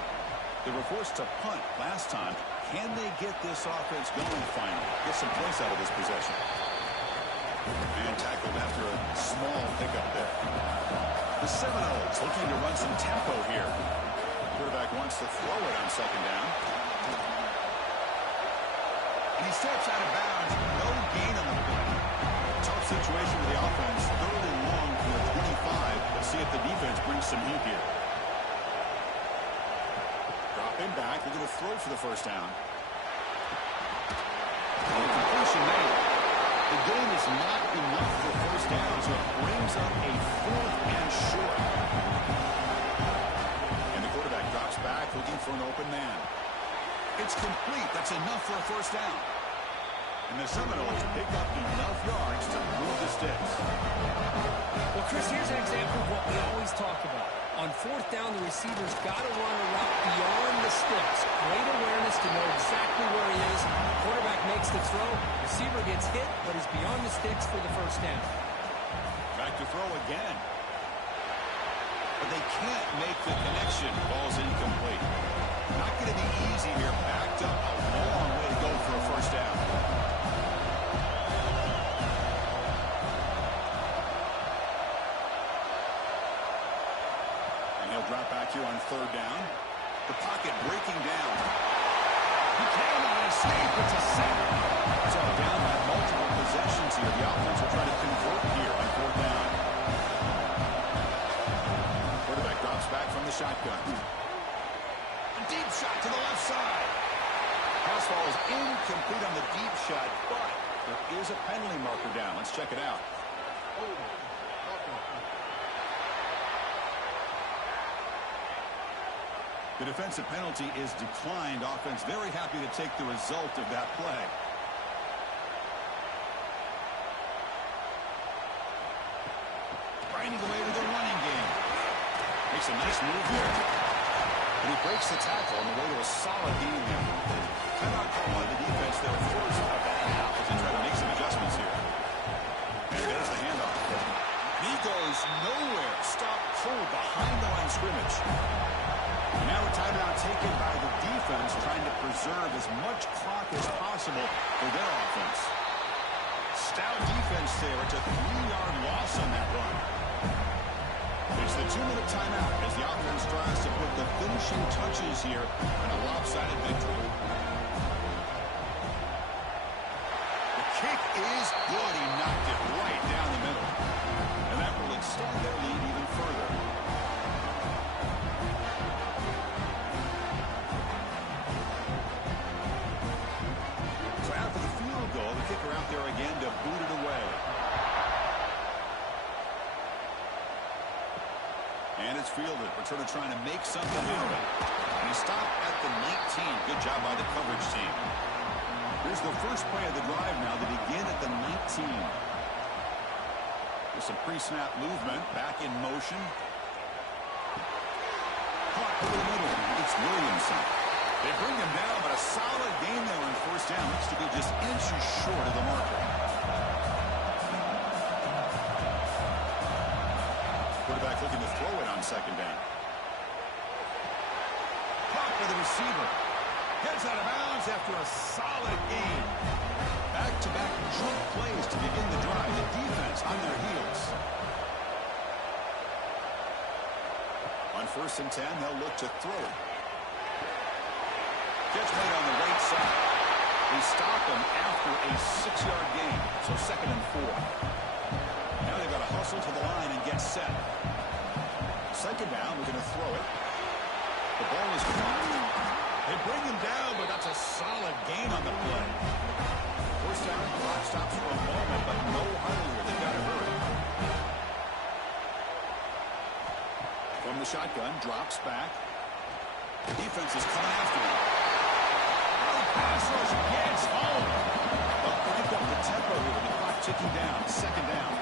They were forced to punt last time. Can they get this offense going finally? Get some points out of this possession. And tackled after a small pickup there. The Seminoles looking to run some tempo here. Quarterback wants to throw it on second down. And he steps out of bounds. No gain on the play. Tough situation with the offense. Third and long for the 25. Let's see if the defense brings some heat here. Dropping back. They're going to throw for the first down. And the completion made. The game is not enough for first down, so it brings up a fourth and short. And the quarterback drops back, looking for an open man. It's complete. That's enough for a first down. And the Seminoles pick up enough yards to move the sticks. Well, Chris, here's an example of what we always talk about. On fourth down, the receiver's got to run a route beyond the sticks. Great awareness to know exactly where he is. Quarterback makes the throw. Receiver gets hit, but is beyond the sticks for the first down. Back to throw again. But they can't make the connection. Ball's incomplete. Not going to be easy here. Backed up a long way to go for a first down. Drop back here on third down. The pocket breaking down. He cannot escape. It's a sack. So down by multiple possessions here. The offense will try to convert here on fourth down. Quarterback drops back from the shotgun. A deep shot to the left side. Pass ball is incomplete on the deep shot, but there is a penalty marker down. Let's check it out. The defensive penalty is declined. Offense very happy to take the result of that play. Grinding away to the running game. Makes a nice move there. And he breaks the tackle on the way to a solid gain there. Cannot call on the defense there first of the half as they try to make some adjustments here. And there's the handoff. He goes nowhere. Stop pulled behind the line of scrimmage. Now a timeout taken by the defense, trying to preserve as much clock as possible for their offense. Stout defense there. It's a 3-yard loss on that run. It's the 2-minute timeout as the offense tries to put the finishing touches here in a lopsided victory. The kick is good. He knocked it right down the middle. And that will extend their lead even further. Kicker out there again to boot it away. And it's fielded. Returner trying to make something happen. And he stopped at the 19. Good job by the coverage team. Here's the first play of the drive now to begin at the 19. With some pre-snap movement. Back in motion. Caught over the middle. It's Williamson. They bring him down, but a solid gain there on first down. Looks to be just inches short of the marker. on second down. Caught by the receiver. Gets out of bounds after a solid gain. Back-to-back jump plays to begin the drive. The defense on their heels. On 1st and 10, they'll look to throw it. Gets made on the right side. They stop him after a 6-yard gain. So 2nd and 4. Now they've got to hustle to the line and get set. 2nd down, we're going to throw it. The ball is gone. They bring him down, but that's a solid gain on the play. 1st down, the clock stops for a moment, but no huddle here. They've got to hurry. From the shotgun, drops back. The defense is coming after him. Pass rush gets home. They'll break up the tempo here with the clock ticking down. 2nd down.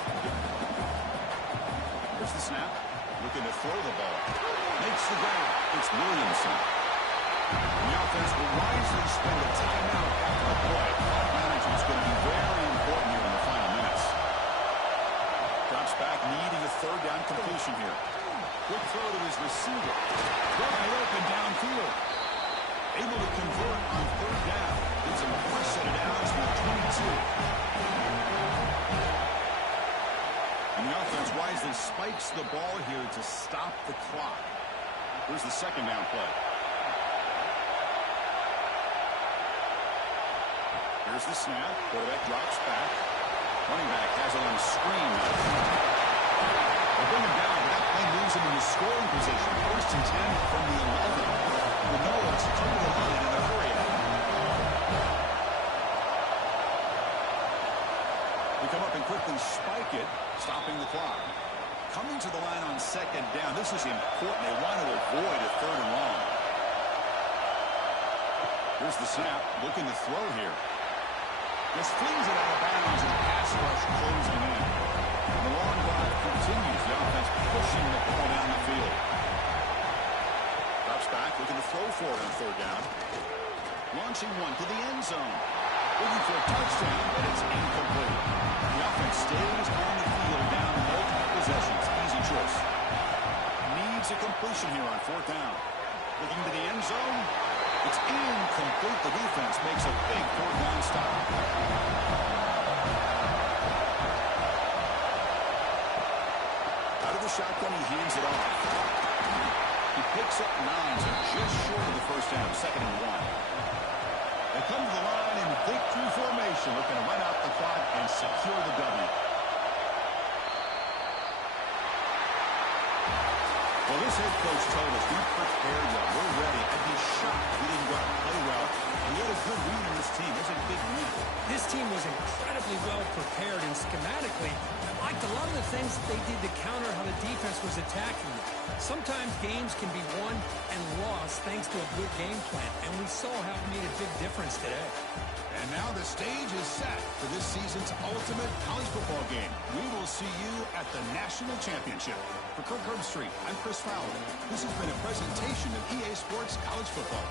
Here's the snap. Looking to throw the ball. Makes the grab. It's Williamson. The offense will wisely spend a timeout after the play. Clock management is going to be very important here in the final minutes. Drops back, needing a 3rd down completion here. Quick throw to his receiver. Wide open downfield. Able to convert on 3rd down. Gives him a first set of downs from the 22. And the offense wisely spikes the ball here to stop the clock. Here's the 2nd down play. Here's the snap. Quarterback drops back. Running back has it on a screen. They bring him down, but that play moves him into scoring position. 1st and 10 from the 11. The Noahs come to the line in a hurry. They come up and quickly spike it, stopping the clock. Coming to the line on 2nd down. This is important. They want to avoid a 3rd and long. Here's the snap. Looking to throw here. Just flings it out of bounds and pass rush closing in. And the long drive continues. The offense pushing the ball down the field. Drops back, looking to throw for it on 3rd down. Launching one to the end zone. Looking for a touchdown, but it's incomplete. The offense stays on the field down multiple possessions. Easy choice. Needs a completion here on 4th down. Looking to the end zone. It's incomplete. The defense makes a big 4th down stop. Out of the shotgun, he hands it off. He picks up 9, so just short of the 1st down. 2nd and 1. They come to the line in victory formation, looking to run out the clock and secure the W. Well, this head coach told us we prepared well. We're ready. I'd be shocked if we didn't go out and play well. And we had a good read on this team. It's a big win. This team was incredibly well prepared, and schematically, I liked a lot of the things they did to counter how the defense was attacking them. Sometimes games can be won and lost thanks to a good game plan, and we saw how it made a big difference today. And now the stage is set for this season's ultimate college football game. We will see you at the National Championship. For Kirk Herbstreit, I'm Chris Fowler. This has been a presentation of EA Sports College Football.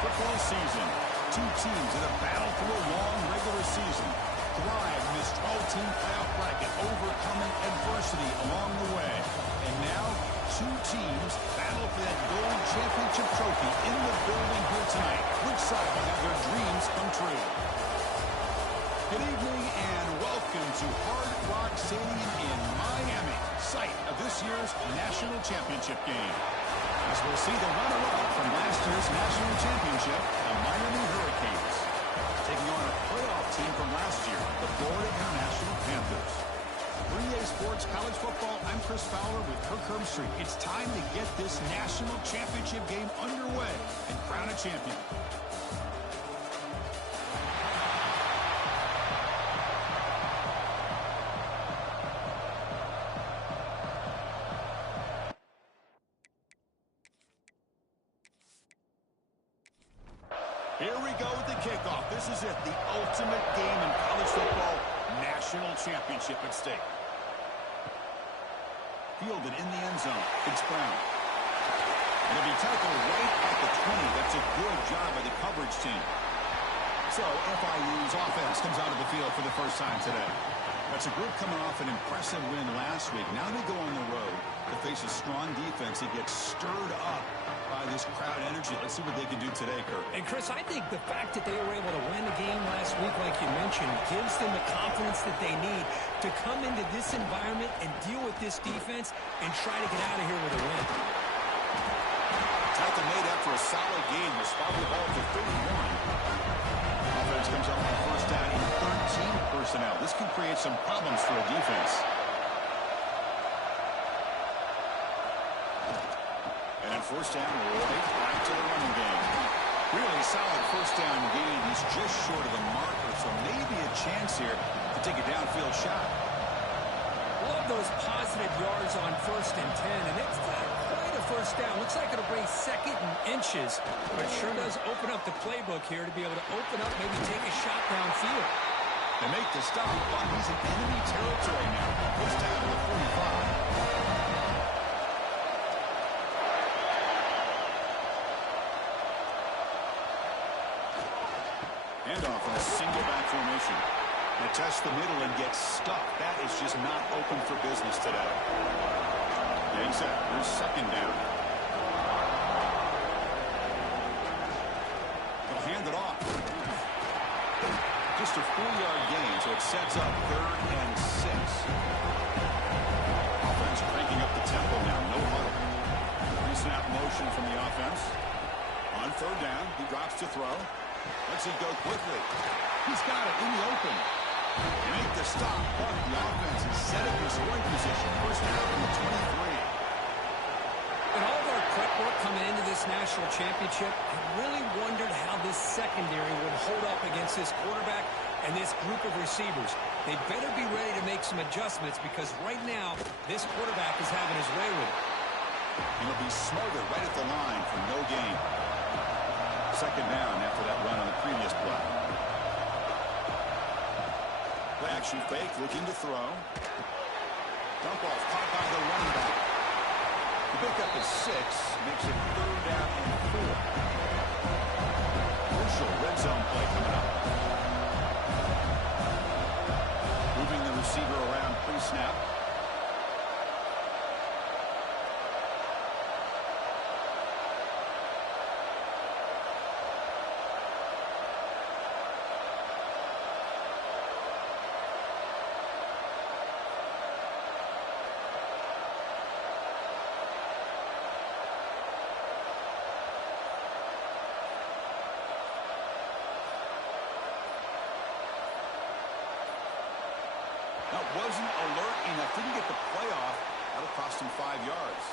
football season. Two teams that have battled through a long regular season, thrive in this 12-team playoff bracket, overcoming adversity along the way. And now, two teams battle for that gold championship trophy in the building here tonight. Which side will have their dreams come true? Good evening and welcome to Hard Rock Stadium in Miami, site of this year's national championship game. As we'll see the runner-up from last year's national championship, the Miami Hurricanes, taking on a playoff team from last year, the Florida International Panthers. 3A Sports College Football, I'm Chris Fowler with Kirk Herbstreit. It's time to get this national championship game underway and crown a champion. Here we go with the kickoff. This is it, the ultimate game in college football, national championship at stake. Fielded in the end zone, it's Brown. And it'll be tackled right at the 20. That's a good job by the coverage team. So FIU's offense comes out of the field for the first time today. That's a group coming off an impressive win last week. Now they go on the road to face a strong defense that gets stirred up by this crowd energy. Let's see what they can do today, Kurt. And, Chris, I think the fact that they were able to win the game last week, like you mentioned, gives them the confidence that they need to come into this environment and deal with this defense and try to get out of here with a win. Tackle made after a solid game. They spotted the ball for 31. Offense comes up on first down in 13 personnel. This can create some problems for a defense. And first down, right back to the running game. Really solid first down gain. He's just short of the marker, so maybe a chance here to take a downfield shot. Love those positive yards on 1st and 10, and it's not quite a first down. Looks like it'll bring 2nd and inches, but sure does open up the playbook here to be able to open up, maybe take a shot downfield. They make the stop, but he's in enemy territory now. First down to the 45. Handoff in a single back formation. They test the middle and get stuck. That is just not open for business today. Getting set. Here's second down. They'll hand it off. Just a 4-yard gain, so it sets up 3rd and 6. Offense cranking up the tempo now. No huddle. Pre-snap motion from the offense. On 3rd down, he drops to throw. Lets it go quickly. He's got it in the open. Make the stop, but the offense is set up in scoring position. First down from the 23. In all of our prep work coming into this national championship, I really wondered how this secondary would hold up against this quarterback and this group of receivers. They better be ready to make some adjustments because right now, this quarterback is having his way with it. He'll be smothered right at the line for no gain. Second down after that run on the previous play. Play action fake, looking to throw. Dump off, caught by the running back. The pickup is 6, makes it 3rd down and 4. Crucial red zone play coming up. Moving the receiver around pre-snap. That wasn't alert enough. Didn't get the play off. That'll cost him 5 yards.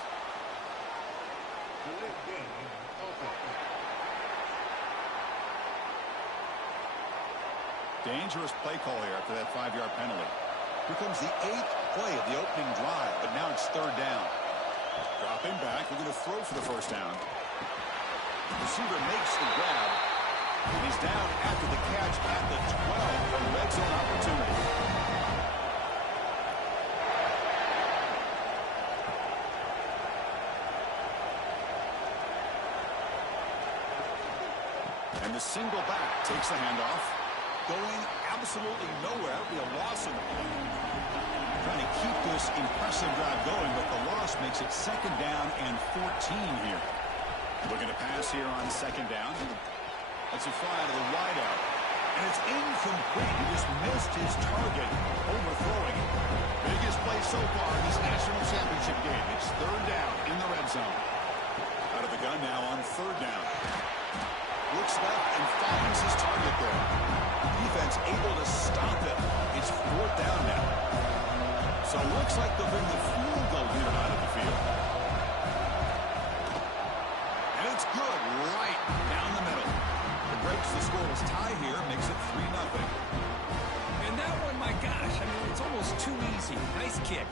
Dangerous play call here after that 5-yard penalty. Here comes the 8th play of the opening drive, but now it's 3rd down. Dropping back, we're going to throw for the first down. The receiver makes the grab, and he's down after the catch at the 12 for a red zone opportunity. And the single back takes the handoff. Going absolutely nowhere. It'll be a loss on the play. Trying to keep this impressive drive going, but the loss makes it 2nd down and 14 here. Looking to pass here on 2nd down. That's a fly to the wideout. And it's incomplete. He just missed his target, overthrowing it. Biggest play so far in this national championship game. It's 3rd down in the red zone. Out of the gun now on 3rd down. Looks left and finds his target there. Defense able to stop it. It's 4th down now. So it looks like they'll bring the field goal here out of the field. And it's good right down the middle. It breaks the scoreless tie here, makes it 3-0. And that one, my gosh, I mean, it's almost too easy. Nice kick.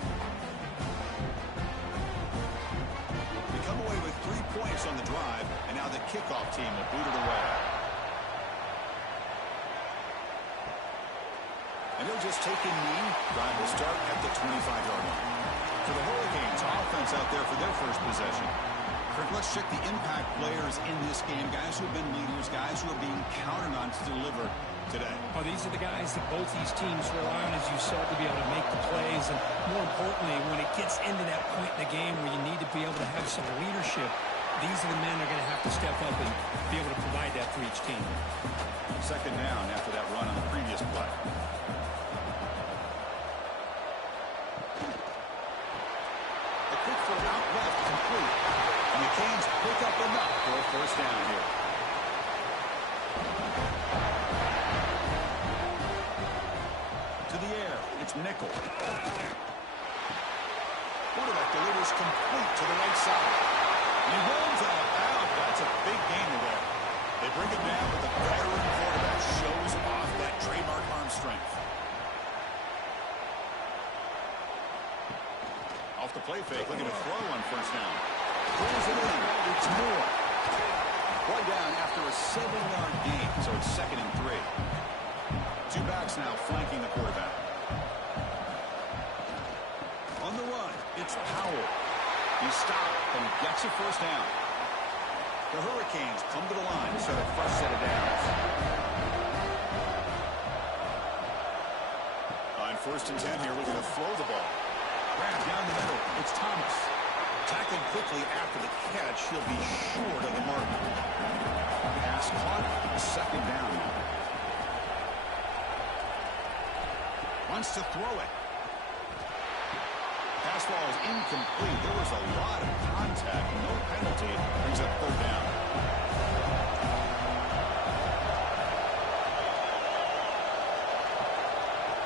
They come away with 3 points on the drive, and now the kickoff team will boot it away. And he'll just take a knee. Drive will start at the 25-yard line. For the Hurricanes, offense out there for their first possession. Kirk, let's check the impact players in this game. Guys who have been leaders, guys who are being counted on to deliver today. Oh, these are the guys that both these teams rely on, as you said, to be able to make the plays. And more importantly, when it gets into that point in the game where you need to be able to have some leadership, these are the men that are going to have to step up and be able to provide that for each team. 2nd down after that run on the previous play. A quick throw out left, complete. And the Canes pick up enough for a 1st down here. To the air, it's Nickel. Quarterback delivers complete to the right side. And he rolls out of bounds. That's a big gain there. They bring it down, but the veteran quarterback shows off that trademark arm strength. Off the play fake, looking to throw on 1st down. Throws it in. It's Moore. One down after a 7-yard gain, so it's 2nd and 3. 2 backs now flanking the quarterback. On the run, it's Powell. He stopped and gets a 1st down. The Hurricanes come to the line to start a fresh set of downs. On 1st and 10 here, looking to throw the ball. Grab down the middle. It's Thomas. Tackled quickly after the catch. He'll be short of the mark. Pass caught. 2nd down. Wants to throw it. Pass ball is incomplete. There was a lot of contact. No penalty. Brings up 3rd down.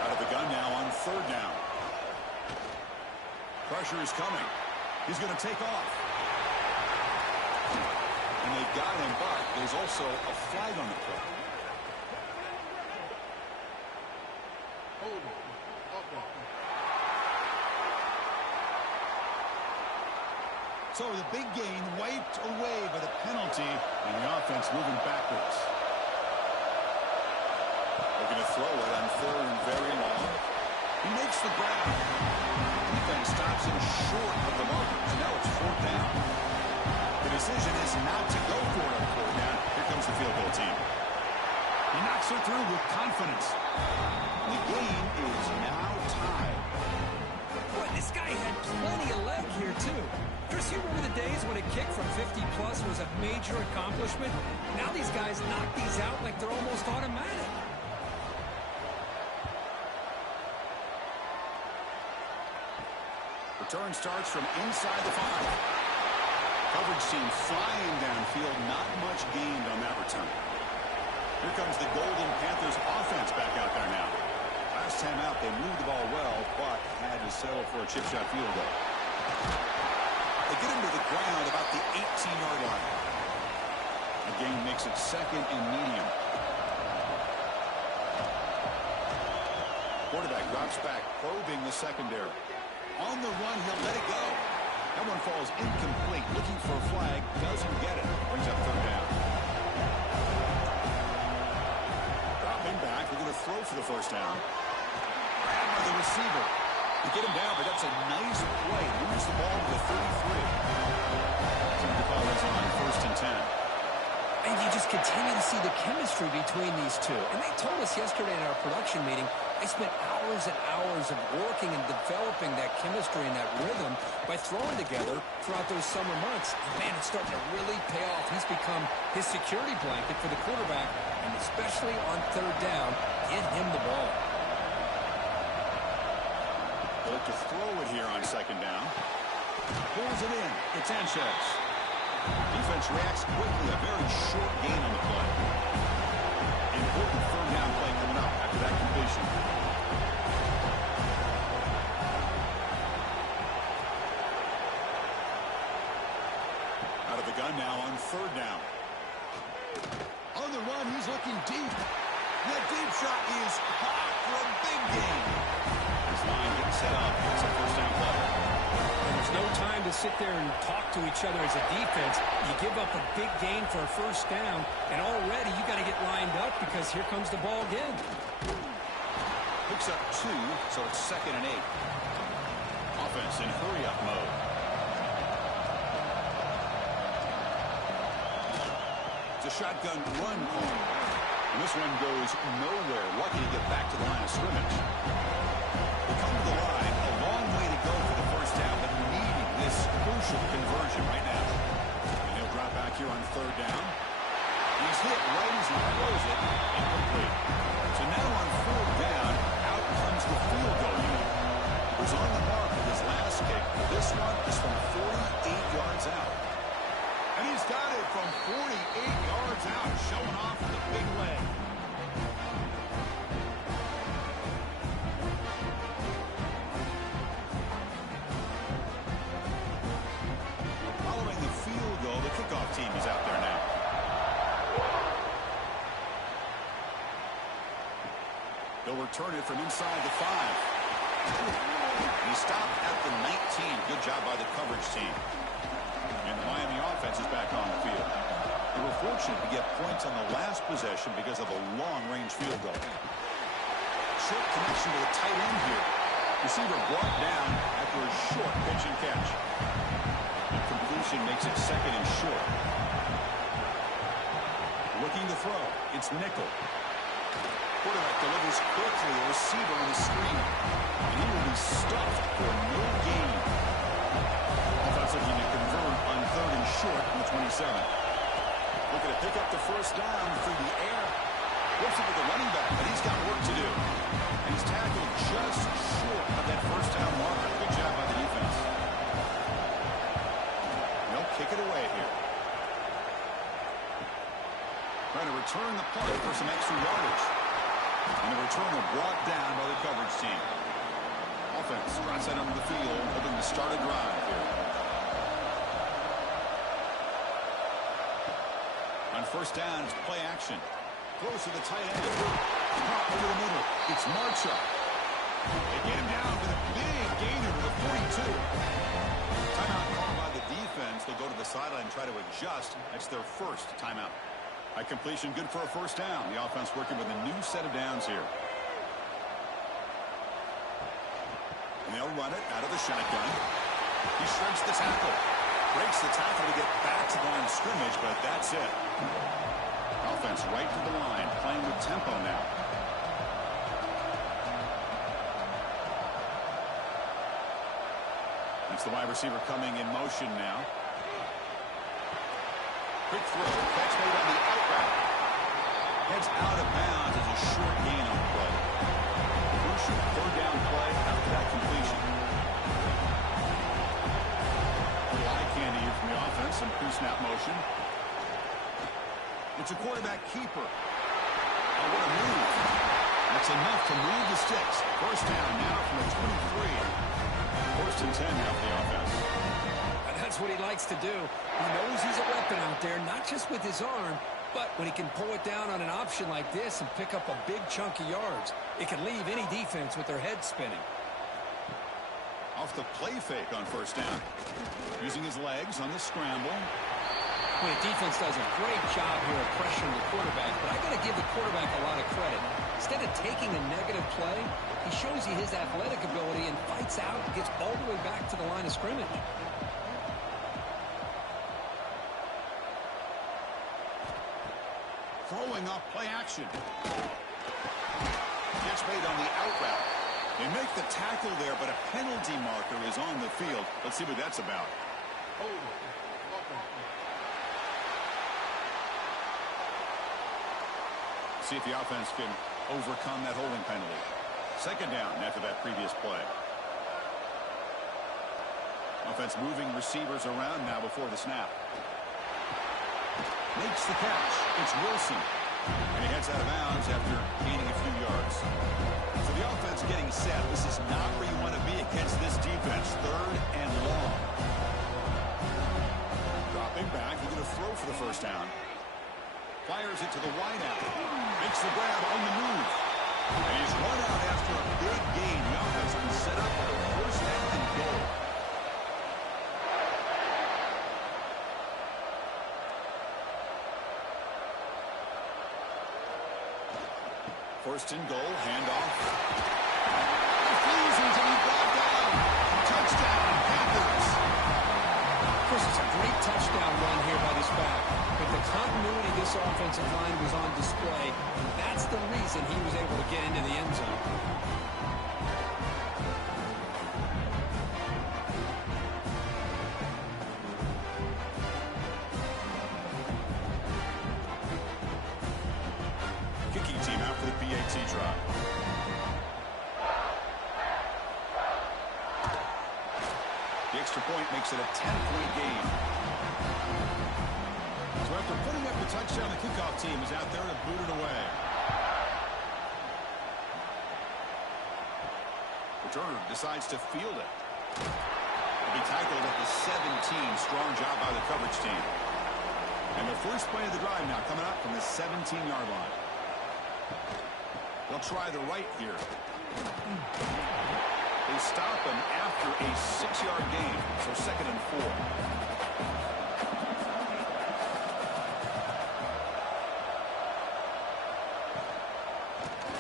Out of the gun now on 3rd down. Pressure is coming. He's going to take off. And they got him, but there's also a flag on the play. So the big gain wiped away by the penalty, and the offense moving backwards. Looking to throw it on 3rd and very long. He makes the grab. Defense stops him short of the marker, so now it's 4th down. The decision is not to go for it on 4th down. Here comes the field goal team. He knocks it through with confidence. The game is now tied. Boy, this guy had plenty of leg here, too. Chris, you remember the days when a kick from 50-plus was a major accomplishment? Now these guys knock these out like they're almost automatic. Return starts from inside the 5. Coverage team flying downfield. Not much gained on that return. Here comes the Golden Panthers offense back out there now. Last time out, they moved the ball well, but had to settle for a chip shot field goal. They get him to the ground about the 18-yard line. The game makes it 2nd and medium. Quarterback drops back, probing the secondary. On the run, he'll let it go. That one falls incomplete. Looking for a flag, doesn't get it. Brings up 3rd down. Dropping back, we're going to throw for the 1st down. Grab by the receiver. They get him down, but that's a nice play. Moves the ball to the 33. So the call is on 1st and 10. And you just continue to see the chemistry between these two. And they told us yesterday in our production meeting, they spent hours and hours of working and developing that chemistry and that rhythm by throwing together throughout those summer months. And man, it's starting to really pay off. He's become his security blanket for the quarterback, and especially on third down, get him the ball. They look to throw it here on second down. Pulls it in. It's Sanchez. Defense reacts quickly. A very short gain on the play. Important third down play coming up after that completion. Out of the gun now on third down. On the run, he's looking deep. That deep shot is hot for a big gain. His line getting set up. It's a first down play. And there's no time to sit there and talk to each other as a defense. You give up a big gain for a first down, and already you got to get lined up because here comes the ball again. Picks up 2, so it's 2nd and 8. Offense in hurry-up mode. It's a shotgun run call. And this one goes nowhere. Lucky to get back to the line of scrimmage. They come to the line. A long way to go for the first down, but needing this crucial conversion right now. And he'll drop back here on third down. He's hit right as he throws it. Incomplete. So now on fourth down, out comes the field goal unit. Was on the mark with his last kick. This one is from 48 yards out. And he's got it from 48 yards out, showing off with a big leg. Following the field goal, the kickoff team is out there now. They'll return it from inside the 5. He stopped at the 19. Good job by the coverage team. And the Miami offense is back on the field. They were fortunate to get points on the last possession because of a long-range field goal. Short connection to the tight end here. Receiver brought down after a short pitch and catch. The completion makes it 2nd and short. Looking to throw. It's Nickel. Quarterback delivers quickly. A receiver on the screen. And he will be stuffed for no gain. Offense looking to convert on 3rd and short from the 27. Looking to pick up the first down through the air. Looks it to the running back, but he's got work to do. And he's tackled just short of that first down marker. Good job by the defense. They'll kick it away here. Trying to return the punt for some extra yardage. And the returner brought down by the coverage team. Offense drops out onto the field, hoping to start a drive here. On first down, it's play action. Close to the tight end. Pop over the middle. It's Marcha. They get him down with a big gainer to the 42. Timeout called by the defense. They'll go to the sideline and try to adjust. That's their first timeout. High completion, good for a first down. The offense working with a new set of downs here. And they'll run it out of the shotgun. He shreds the tackle. Breaks the tackle to get back to the line of scrimmage, but that's it. Offense right to the line, playing with tempo now. That's the wide receiver coming in motion now. Quick throw, catch made on the out route. Heads out of bounds as a short gain on the play. Crucial third down play after that completion. Little eye candy here from the offense, some pre-snap motion. It's a quarterback keeper. Oh, what a move. That's enough to move the sticks. First down now from the 23. First and 10 now for the offense. That's what he likes to do. He knows he's a weapon out there, not just with his arm, but when he can pull it down on an option like this and pick up a big chunk of yards, it can leave any defense with their head spinning. Off the play fake on first down. Using his legs on the scramble. Well, the defense does a great job here of pressuring the quarterback, but I got to give the quarterback a lot of credit. Instead of taking a negative play, he shows you his athletic ability and fights out and gets all the way back to the line of Throwing off play action. Catch made on the out route. They make the tackle there, but a penalty marker is on the field. Let's see what that's about. See if the offense can overcome that holding penalty. Second down after that previous play. Offense moving receivers around now before the snap. Makes the catch. It's Wilson. And he heads out of bounds after gaining a few yards. So the offense getting set. This is not where you want to be against this defense. Third and long. Dropping back. He's going to throw for the first down. Fires it to the wideout. Makes the grab on the move. And he's run out after a big gain. The offense will be set up for a first down and goal. First and goal, handoff. He flees until he brought down. Touchdown, Panthers. This is a great touchdown run here by this back. But the continuity of this offensive line was on display, and that's the reason he was able to get into the end zone. Kicking team out for the PAT drive. The extra point makes it a 10-point game. So after putting up the touchdown, the kickoff team is out there to boot it away. Returner decides to field it. He'll be tackled at the 17. Strong job by the coverage team. And the first play of the drive now coming up from the 17-yard line. They'll try the right here. They stop him after a 6-yard gain, so 2nd and 4.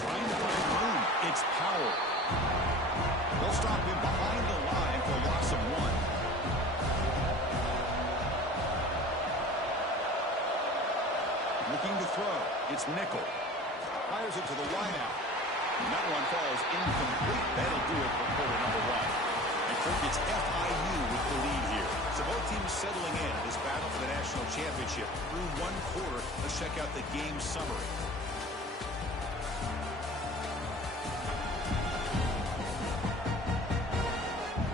Trying to find room. It's Powell. They'll stop him behind the line for a loss of 1. Looking to throw. It's Nickel. Fires it to the wideout. And that one falls incomplete. That'll do it for quarter number 1. And Kirk, it's FIU with the lead here. So both teams settling in this battle for the national championship. Through one quarter, let's check out the game summary.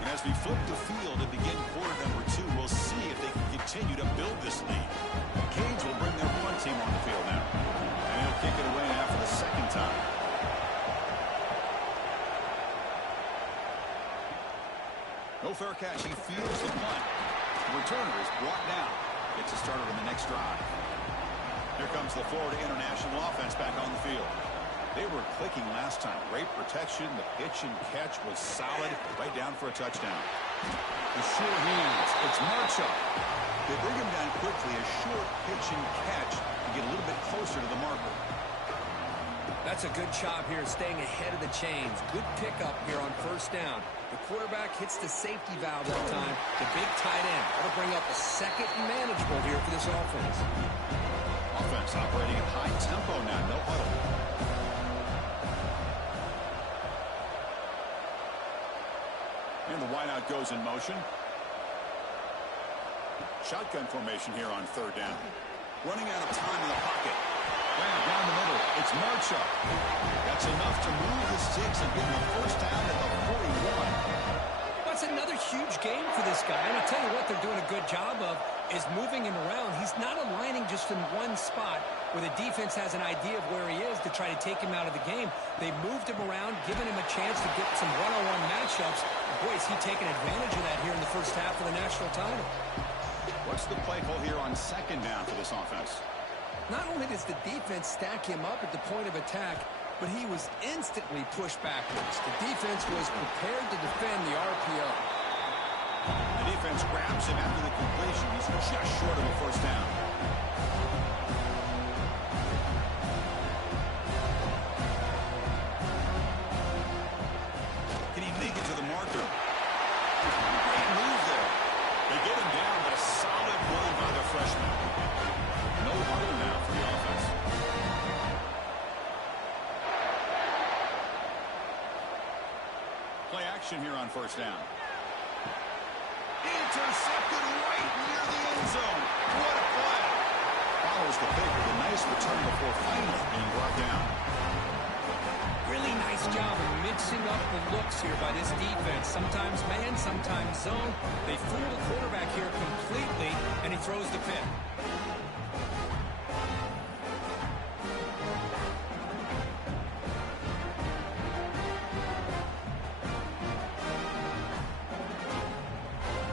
And as we flip the field to begin quarter number 2, we'll see if they can continue to build this lead. Canes will bring their punt team on the field now. And he'll kick it away now for the second time. No fair catch. He fields the punt. The returner is brought down. Gets it started on the next drive. Here comes the Florida International offense back on the field. They were clicking last time. Great protection. The pitch and catch was solid. Right down for a touchdown. The sure hands. It's Marchuk. They bring him down quickly. A short pitch and catch to get a little bit closer to the marker. That's a good job here, staying ahead of the chains. Good pickup here on first down. The quarterback hits the safety valve that time. The big tight end. That'll bring up a second and manageable here for this offense. Offense operating at high tempo now. No huddle. And the wideout goes in motion. Shotgun formation here on third down. Running out of time in the pocket. Down the middle. It's Marchuk. That's enough to move the sticks and get him a first down at the 41. That's another huge game for this guy. And I'll tell you what they're doing a good job of is moving him around. He's not aligning just in one spot where the defense has an idea of where he is to try to take him out of the game. They've moved him around, given him a chance to get some one-on-one matchups. Boy, is he taking advantage of that here in the first half of the national title. What's the play call here on second down for this offense? Not only does the defense stack him up at the point of attack, but he was instantly pushed backwards. The defense was prepared to defend the RPO. The defense grabs him after the completion. He's just short of a first down. Can he make it to the marker? Great move there. They get him down, but a solid run by the freshman. No huddle now for the offense. first down. Intercepted right near the end zone. What a play. Follows the pick with a nice return before finally being brought down. Really nice job of mixing up the looks here by this defense. Sometimes man, sometimes zone. They fool the quarterback here completely, and he throws the pick.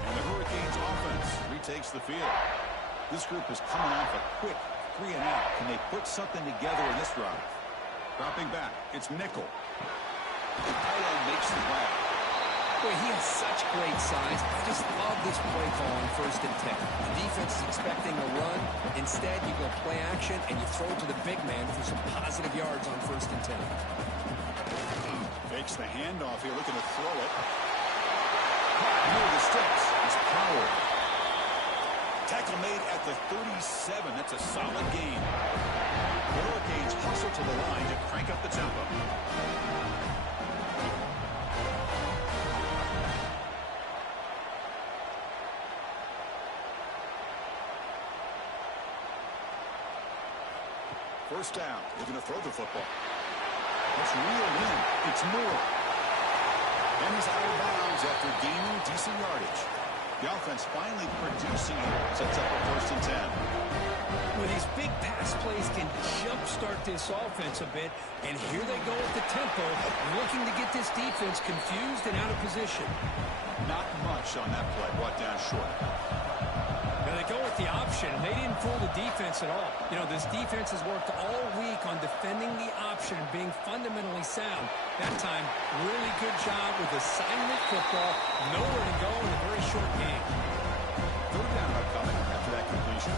And the Hurricanes offense retakes the field. This group is coming off a quick 3-and-out. Can they put something together in this drive? Dropping back, it's Nickel. The tight end makes the grab. Boy, he has such great size. I just love this play call on 1st and 10. The defense is expecting a run. Instead, you go play action, and you throw it to the big man for some positive yards on 1st and 10. Fakes the handoff here, looking to throw it. Near the sticks. It's Power. Tackle made at the 37. That's a solid gain. The Hurricanes hustle to the line to crank up the tempo. First down. They're going to throw the football. Let's reel in. It's Moore. And he's out of bounds after gaining decent yardage. The offense finally producing here. Sets up a 1st and 10. Well, these big pass plays can jumpstart this offense a bit, and here they go at the tempo, looking to get this defense confused and out of position. Not much on that play, brought down short. Now they go with the option, and they didn't fool the defense at all. You know, this defense has worked all week on defending the option and being fundamentally sound. That time, really good job with assignment football. Nowhere to go in a very short game. 3rd down upcoming after that completion.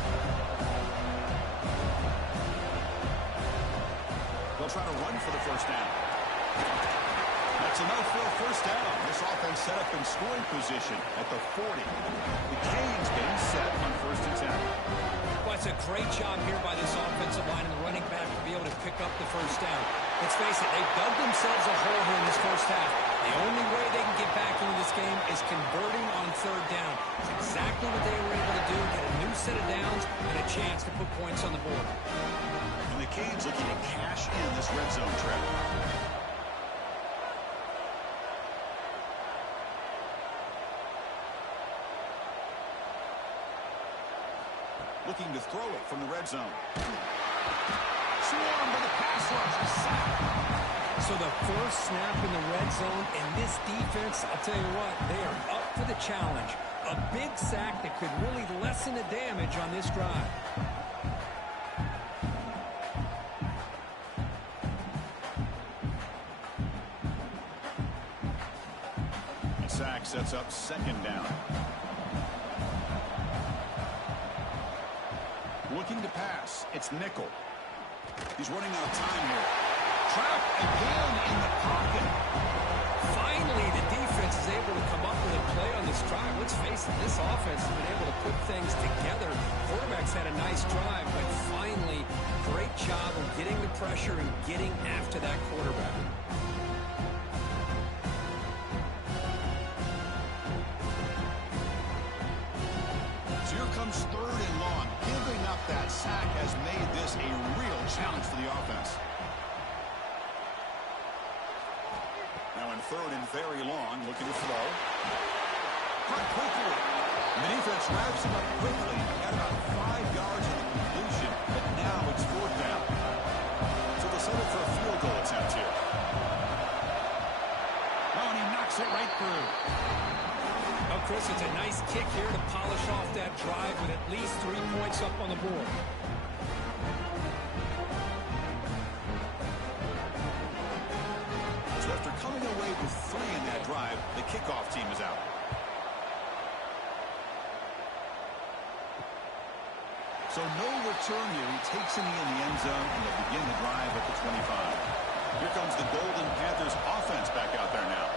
They'll try to run for the 1st down. That's enough for a 1st down. This offense set up in scoring position at the 40. The Canes getting set on 1st and 10. Well, it's a great job here by this offensive line and the running back to be able to pick up the 1st down. Let's face it, they've dug themselves a hole here in this 1st half. The only way they can get back into this game is converting on 3rd down. It's exactly what they were able to do, get a new set of downs and a chance to put points on the board. And the Canes looking to cash in this red zone trap. Looking to throw it from the red zone. Swarmed by the pass rush. A sack. So the first snap in the red zone, and this defense, I'll tell you what, they are up for the challenge. A big sack that could really lessen the damage on this drive. The sack sets up 2nd down. Looking to pass. It's Nickel. He's running out of time here. Trapped again in the pocket. Finally, the defense is able to come up with a play on this drive. Let's face it, this offense has been able to put things together. Quarterback's had a nice drive, but finally, great job of getting the pressure and getting after that quarterback. So here comes 3rd and long. Giving up that sack has made this a real challenge for the offense. Now in 3rd and very long, looking to throw. Cut quickly. And the defense wraps him up quickly. Got about 5 yards in the completion, but now it's 4th down. So they'll settle for a field goal attempt here. Oh, and he knocks it right through. Oh, Chris, it's a nice kick here to polish off that drive with at least 3 points up on the board. So after coming away with 3 in that drive, the kickoff team is out. So no return here. He takes it in the end zone, and they'll begin the drive at the 25. Here comes the Golden Panthers offense back out there now.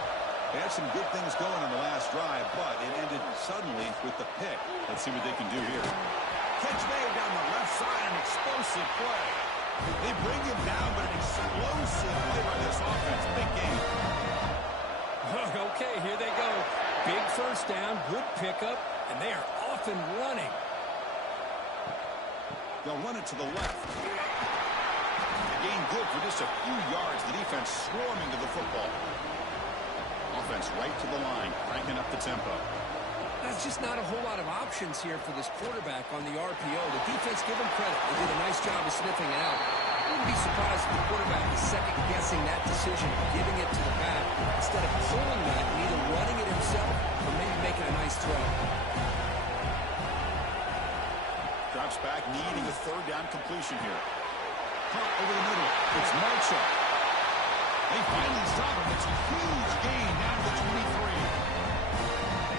They had some good things going on the last drive, but it ended suddenly with the pick. Let's see what they can do here. Catch made down the left side, an explosive play. They bring him down, but an explosive play by this offense. Big game. Okay, here they go. Big first down, good pickup, and they are off and running. They'll run it to the left. Gain good for just a few yards. The defense swarming to the football. Offense right to the line, cranking up the tempo. That's just not a whole lot of options here for this quarterback on the RPO. The defense, give him credit. They did a nice job of sniffing it out. I wouldn't be surprised if the quarterback is second-guessing that decision, giving it to the back, instead of pulling that and either running it himself or maybe making a nice throw. Drops back, needing a third down completion here. Pump over the middle. It's Marshall. They finally stop him. It's a huge gain down to the 23.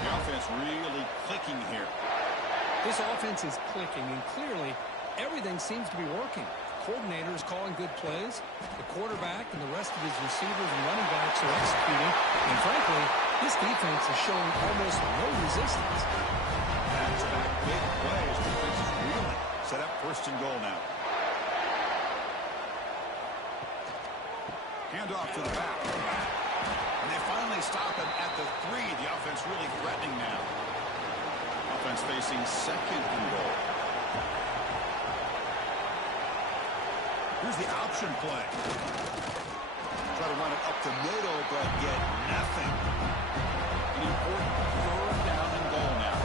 The offense really clicking here. This offense is clicking, and clearly everything seems to be working. The coordinator is calling good plays. The quarterback and the rest of his receivers and running backs are executing. And frankly, this defense is showing almost no resistance. Back-to-back big plays. Defense is reeling. Set up first and goal now. Hand off to the back. And they finally stop him at the 3. The offense really threatening now. Offense facing second and goal. Here's the option play. Try to run it up the middle, but get nothing. An important third down and goal now.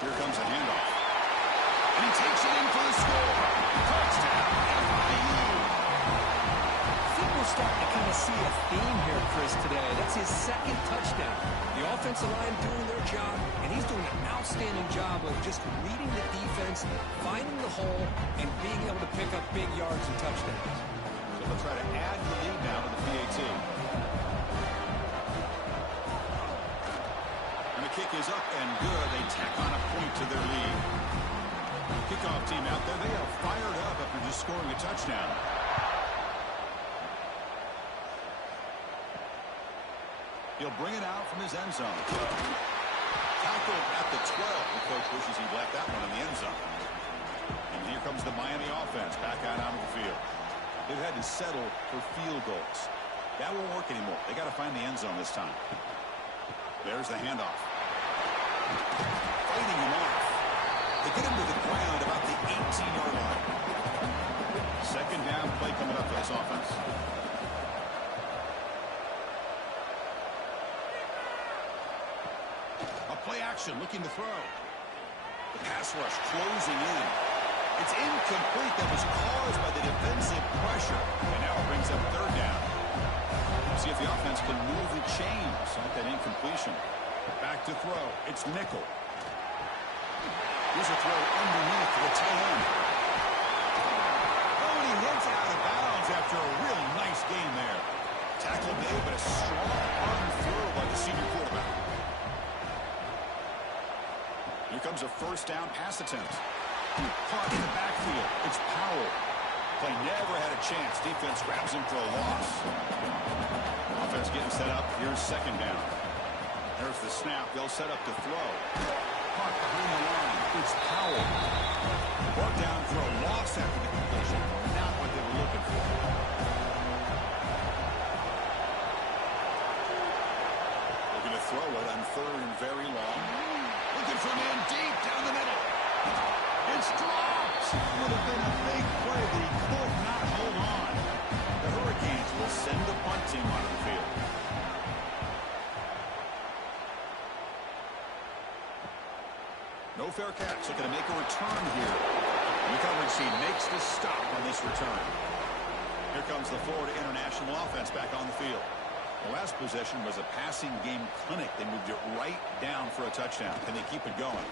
Here comes a handoff. And he takes it in for the score. Touchdown, FIU. I think we're starting to kind of see a theme here, Chris, today. That's his second touchdown. The offensive line doing their job, and he's doing an outstanding job of just reading the defense, finding the hole, and being able to pick up big yards and touchdowns. So they'll try to add the lead now to the PAT. And the kick is up and good. They tack on a point to their lead. Kickoff team out there. They are fired up after just scoring a touchdown. He'll bring it out from his end zone. Tackled at the 12. The coach wishes he'd left that one in the end zone. And here comes the Miami offense back out onto the field. They've had to settle for field goals. That won't work anymore. They got to find the end zone this time. There's the handoff. Fighting him off. They get him to the ground about the 18-yard line. Second down play coming up for this offense. A play action looking to throw. The pass rush closing in. It's incomplete. That was caused by the defensive pressure. And now it brings up third down. See if the offense can move the chains off that incompletion. Back to throw. It's Nickel. Here's a throw underneath to the tight end. Oh, and he hits out of bounds after a really nice game there. Tackle made, but a strong arm throw by the senior quarterback. Here comes a first down pass attempt. Caught in the backfield. It's Powell. Play never had a chance. Defense grabs him for a loss. Offense getting set up. Here's second down. There's the snap. They'll set up to throw. Caught behind the line. It's Powell. Brought down for a loss after the completion. Not what they were looking for. Looking to throw it on third and very long. Looking for a man deep down the middle. It's dropped. Would have been a big play, but he could not hold on. The Hurricanes will send the punt team onto the field. No fair catch. Looking to make a return here. The coverage team makes the stop on this return. Here comes the Florida International offense back on the field. The last possession was a passing game clinic. They moved it right down for a touchdown. Can they keep it going?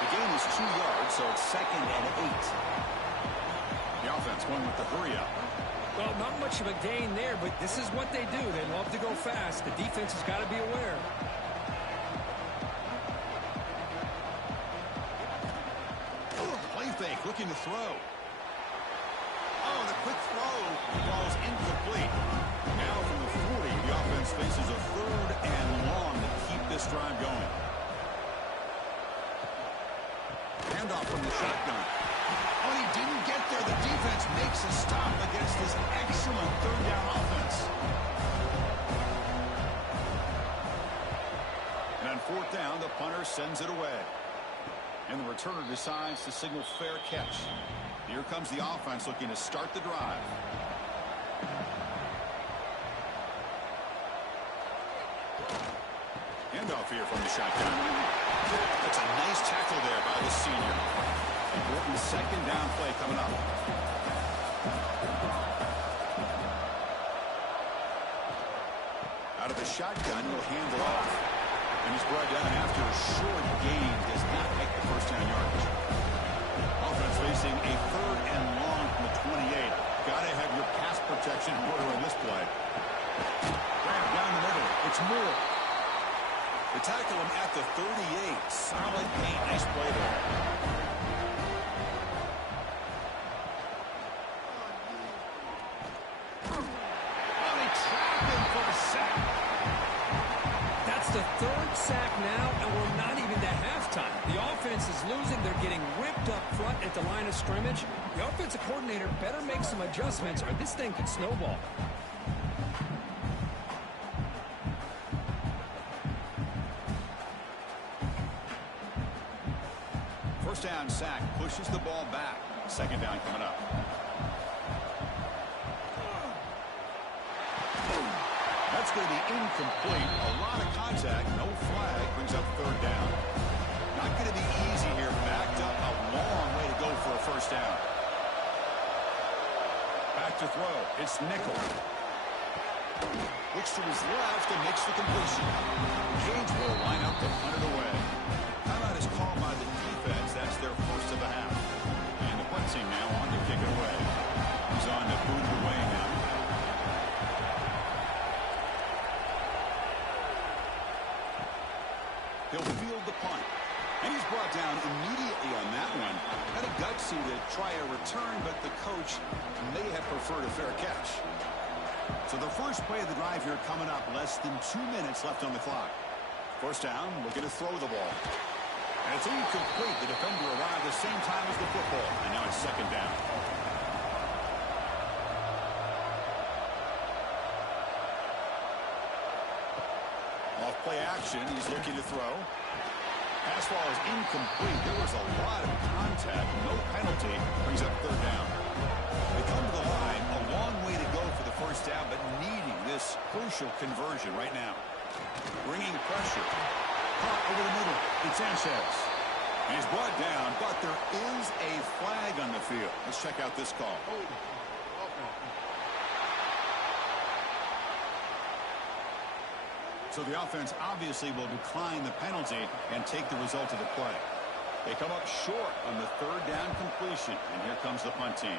The gain is 2 yards, so it's second and 8. The offense going with the hurry up. Well, not much of a gain there, but this is what they do. They love to go fast. The defense has got to be aware. Fake, looking to throw. Oh, the quick throw. The ball's incomplete. Now from the 40, the offense faces a third and long to keep this drive going. Handoff from the shotgun. Oh, he didn't get there. The defense makes a stop, but punter sends it away. And the returner decides to signal fair catch. Here comes the offense looking to start the drive. Handoff here from the shotgun. That's a nice tackle there by the senior. Important second down play coming up. Out of the shotgun, he'll hand it off. And he's brought down after a short gain. Does not make the first down yardage. Offense facing a third and long from the 28. Got to have your pass protection in order in this play. Grab down the middle. It's Moore. They tackle him at the 38. Solid gain. Nice play there. Oh, they trapped him for the sack. That's the third sack now, and we're not even to halftime. The offense is losing. They're getting ripped up front at the line of scrimmage. The offensive coordinator better make some adjustments, or this thing could snowball. First down sack pushes the ball back. Second down coming up. That's going to be incomplete. A lot of contact. No flag. Brings up third down. Not going to be easy here. Backed up. A long way to go for a first down. Back to throw. It's Nickel. Looks to his left and makes the completion. Cage will line up to punt it away. Timeout is called by the defense. That's their first of the half. And the punt team now on to kick it away. He's on to boot it away now. He'll field the punt. And he's brought down immediately on that one. Had a gutsy to try a return, but the coach may have preferred a fair catch. So the first play of the drive here coming up. Less than 2 minutes left on the clock. First down, looking to throw the ball. And it's incomplete. The defender arrived the same time as the football. And now it's second down. Off play action. He's looking to throw. Pass ball is incomplete. There was a lot of contact. No penalty. Brings up third down. They come to the line. A long way to go for the first down, but needing this crucial conversion right now. Bringing pressure. Caught over the middle. It's Sanchez. And he's brought down, but there is a flag on the field. Let's check out this call. So the offense obviously will decline the penalty and take the result of the play. They come up short on the third down completion, and here comes the punt team.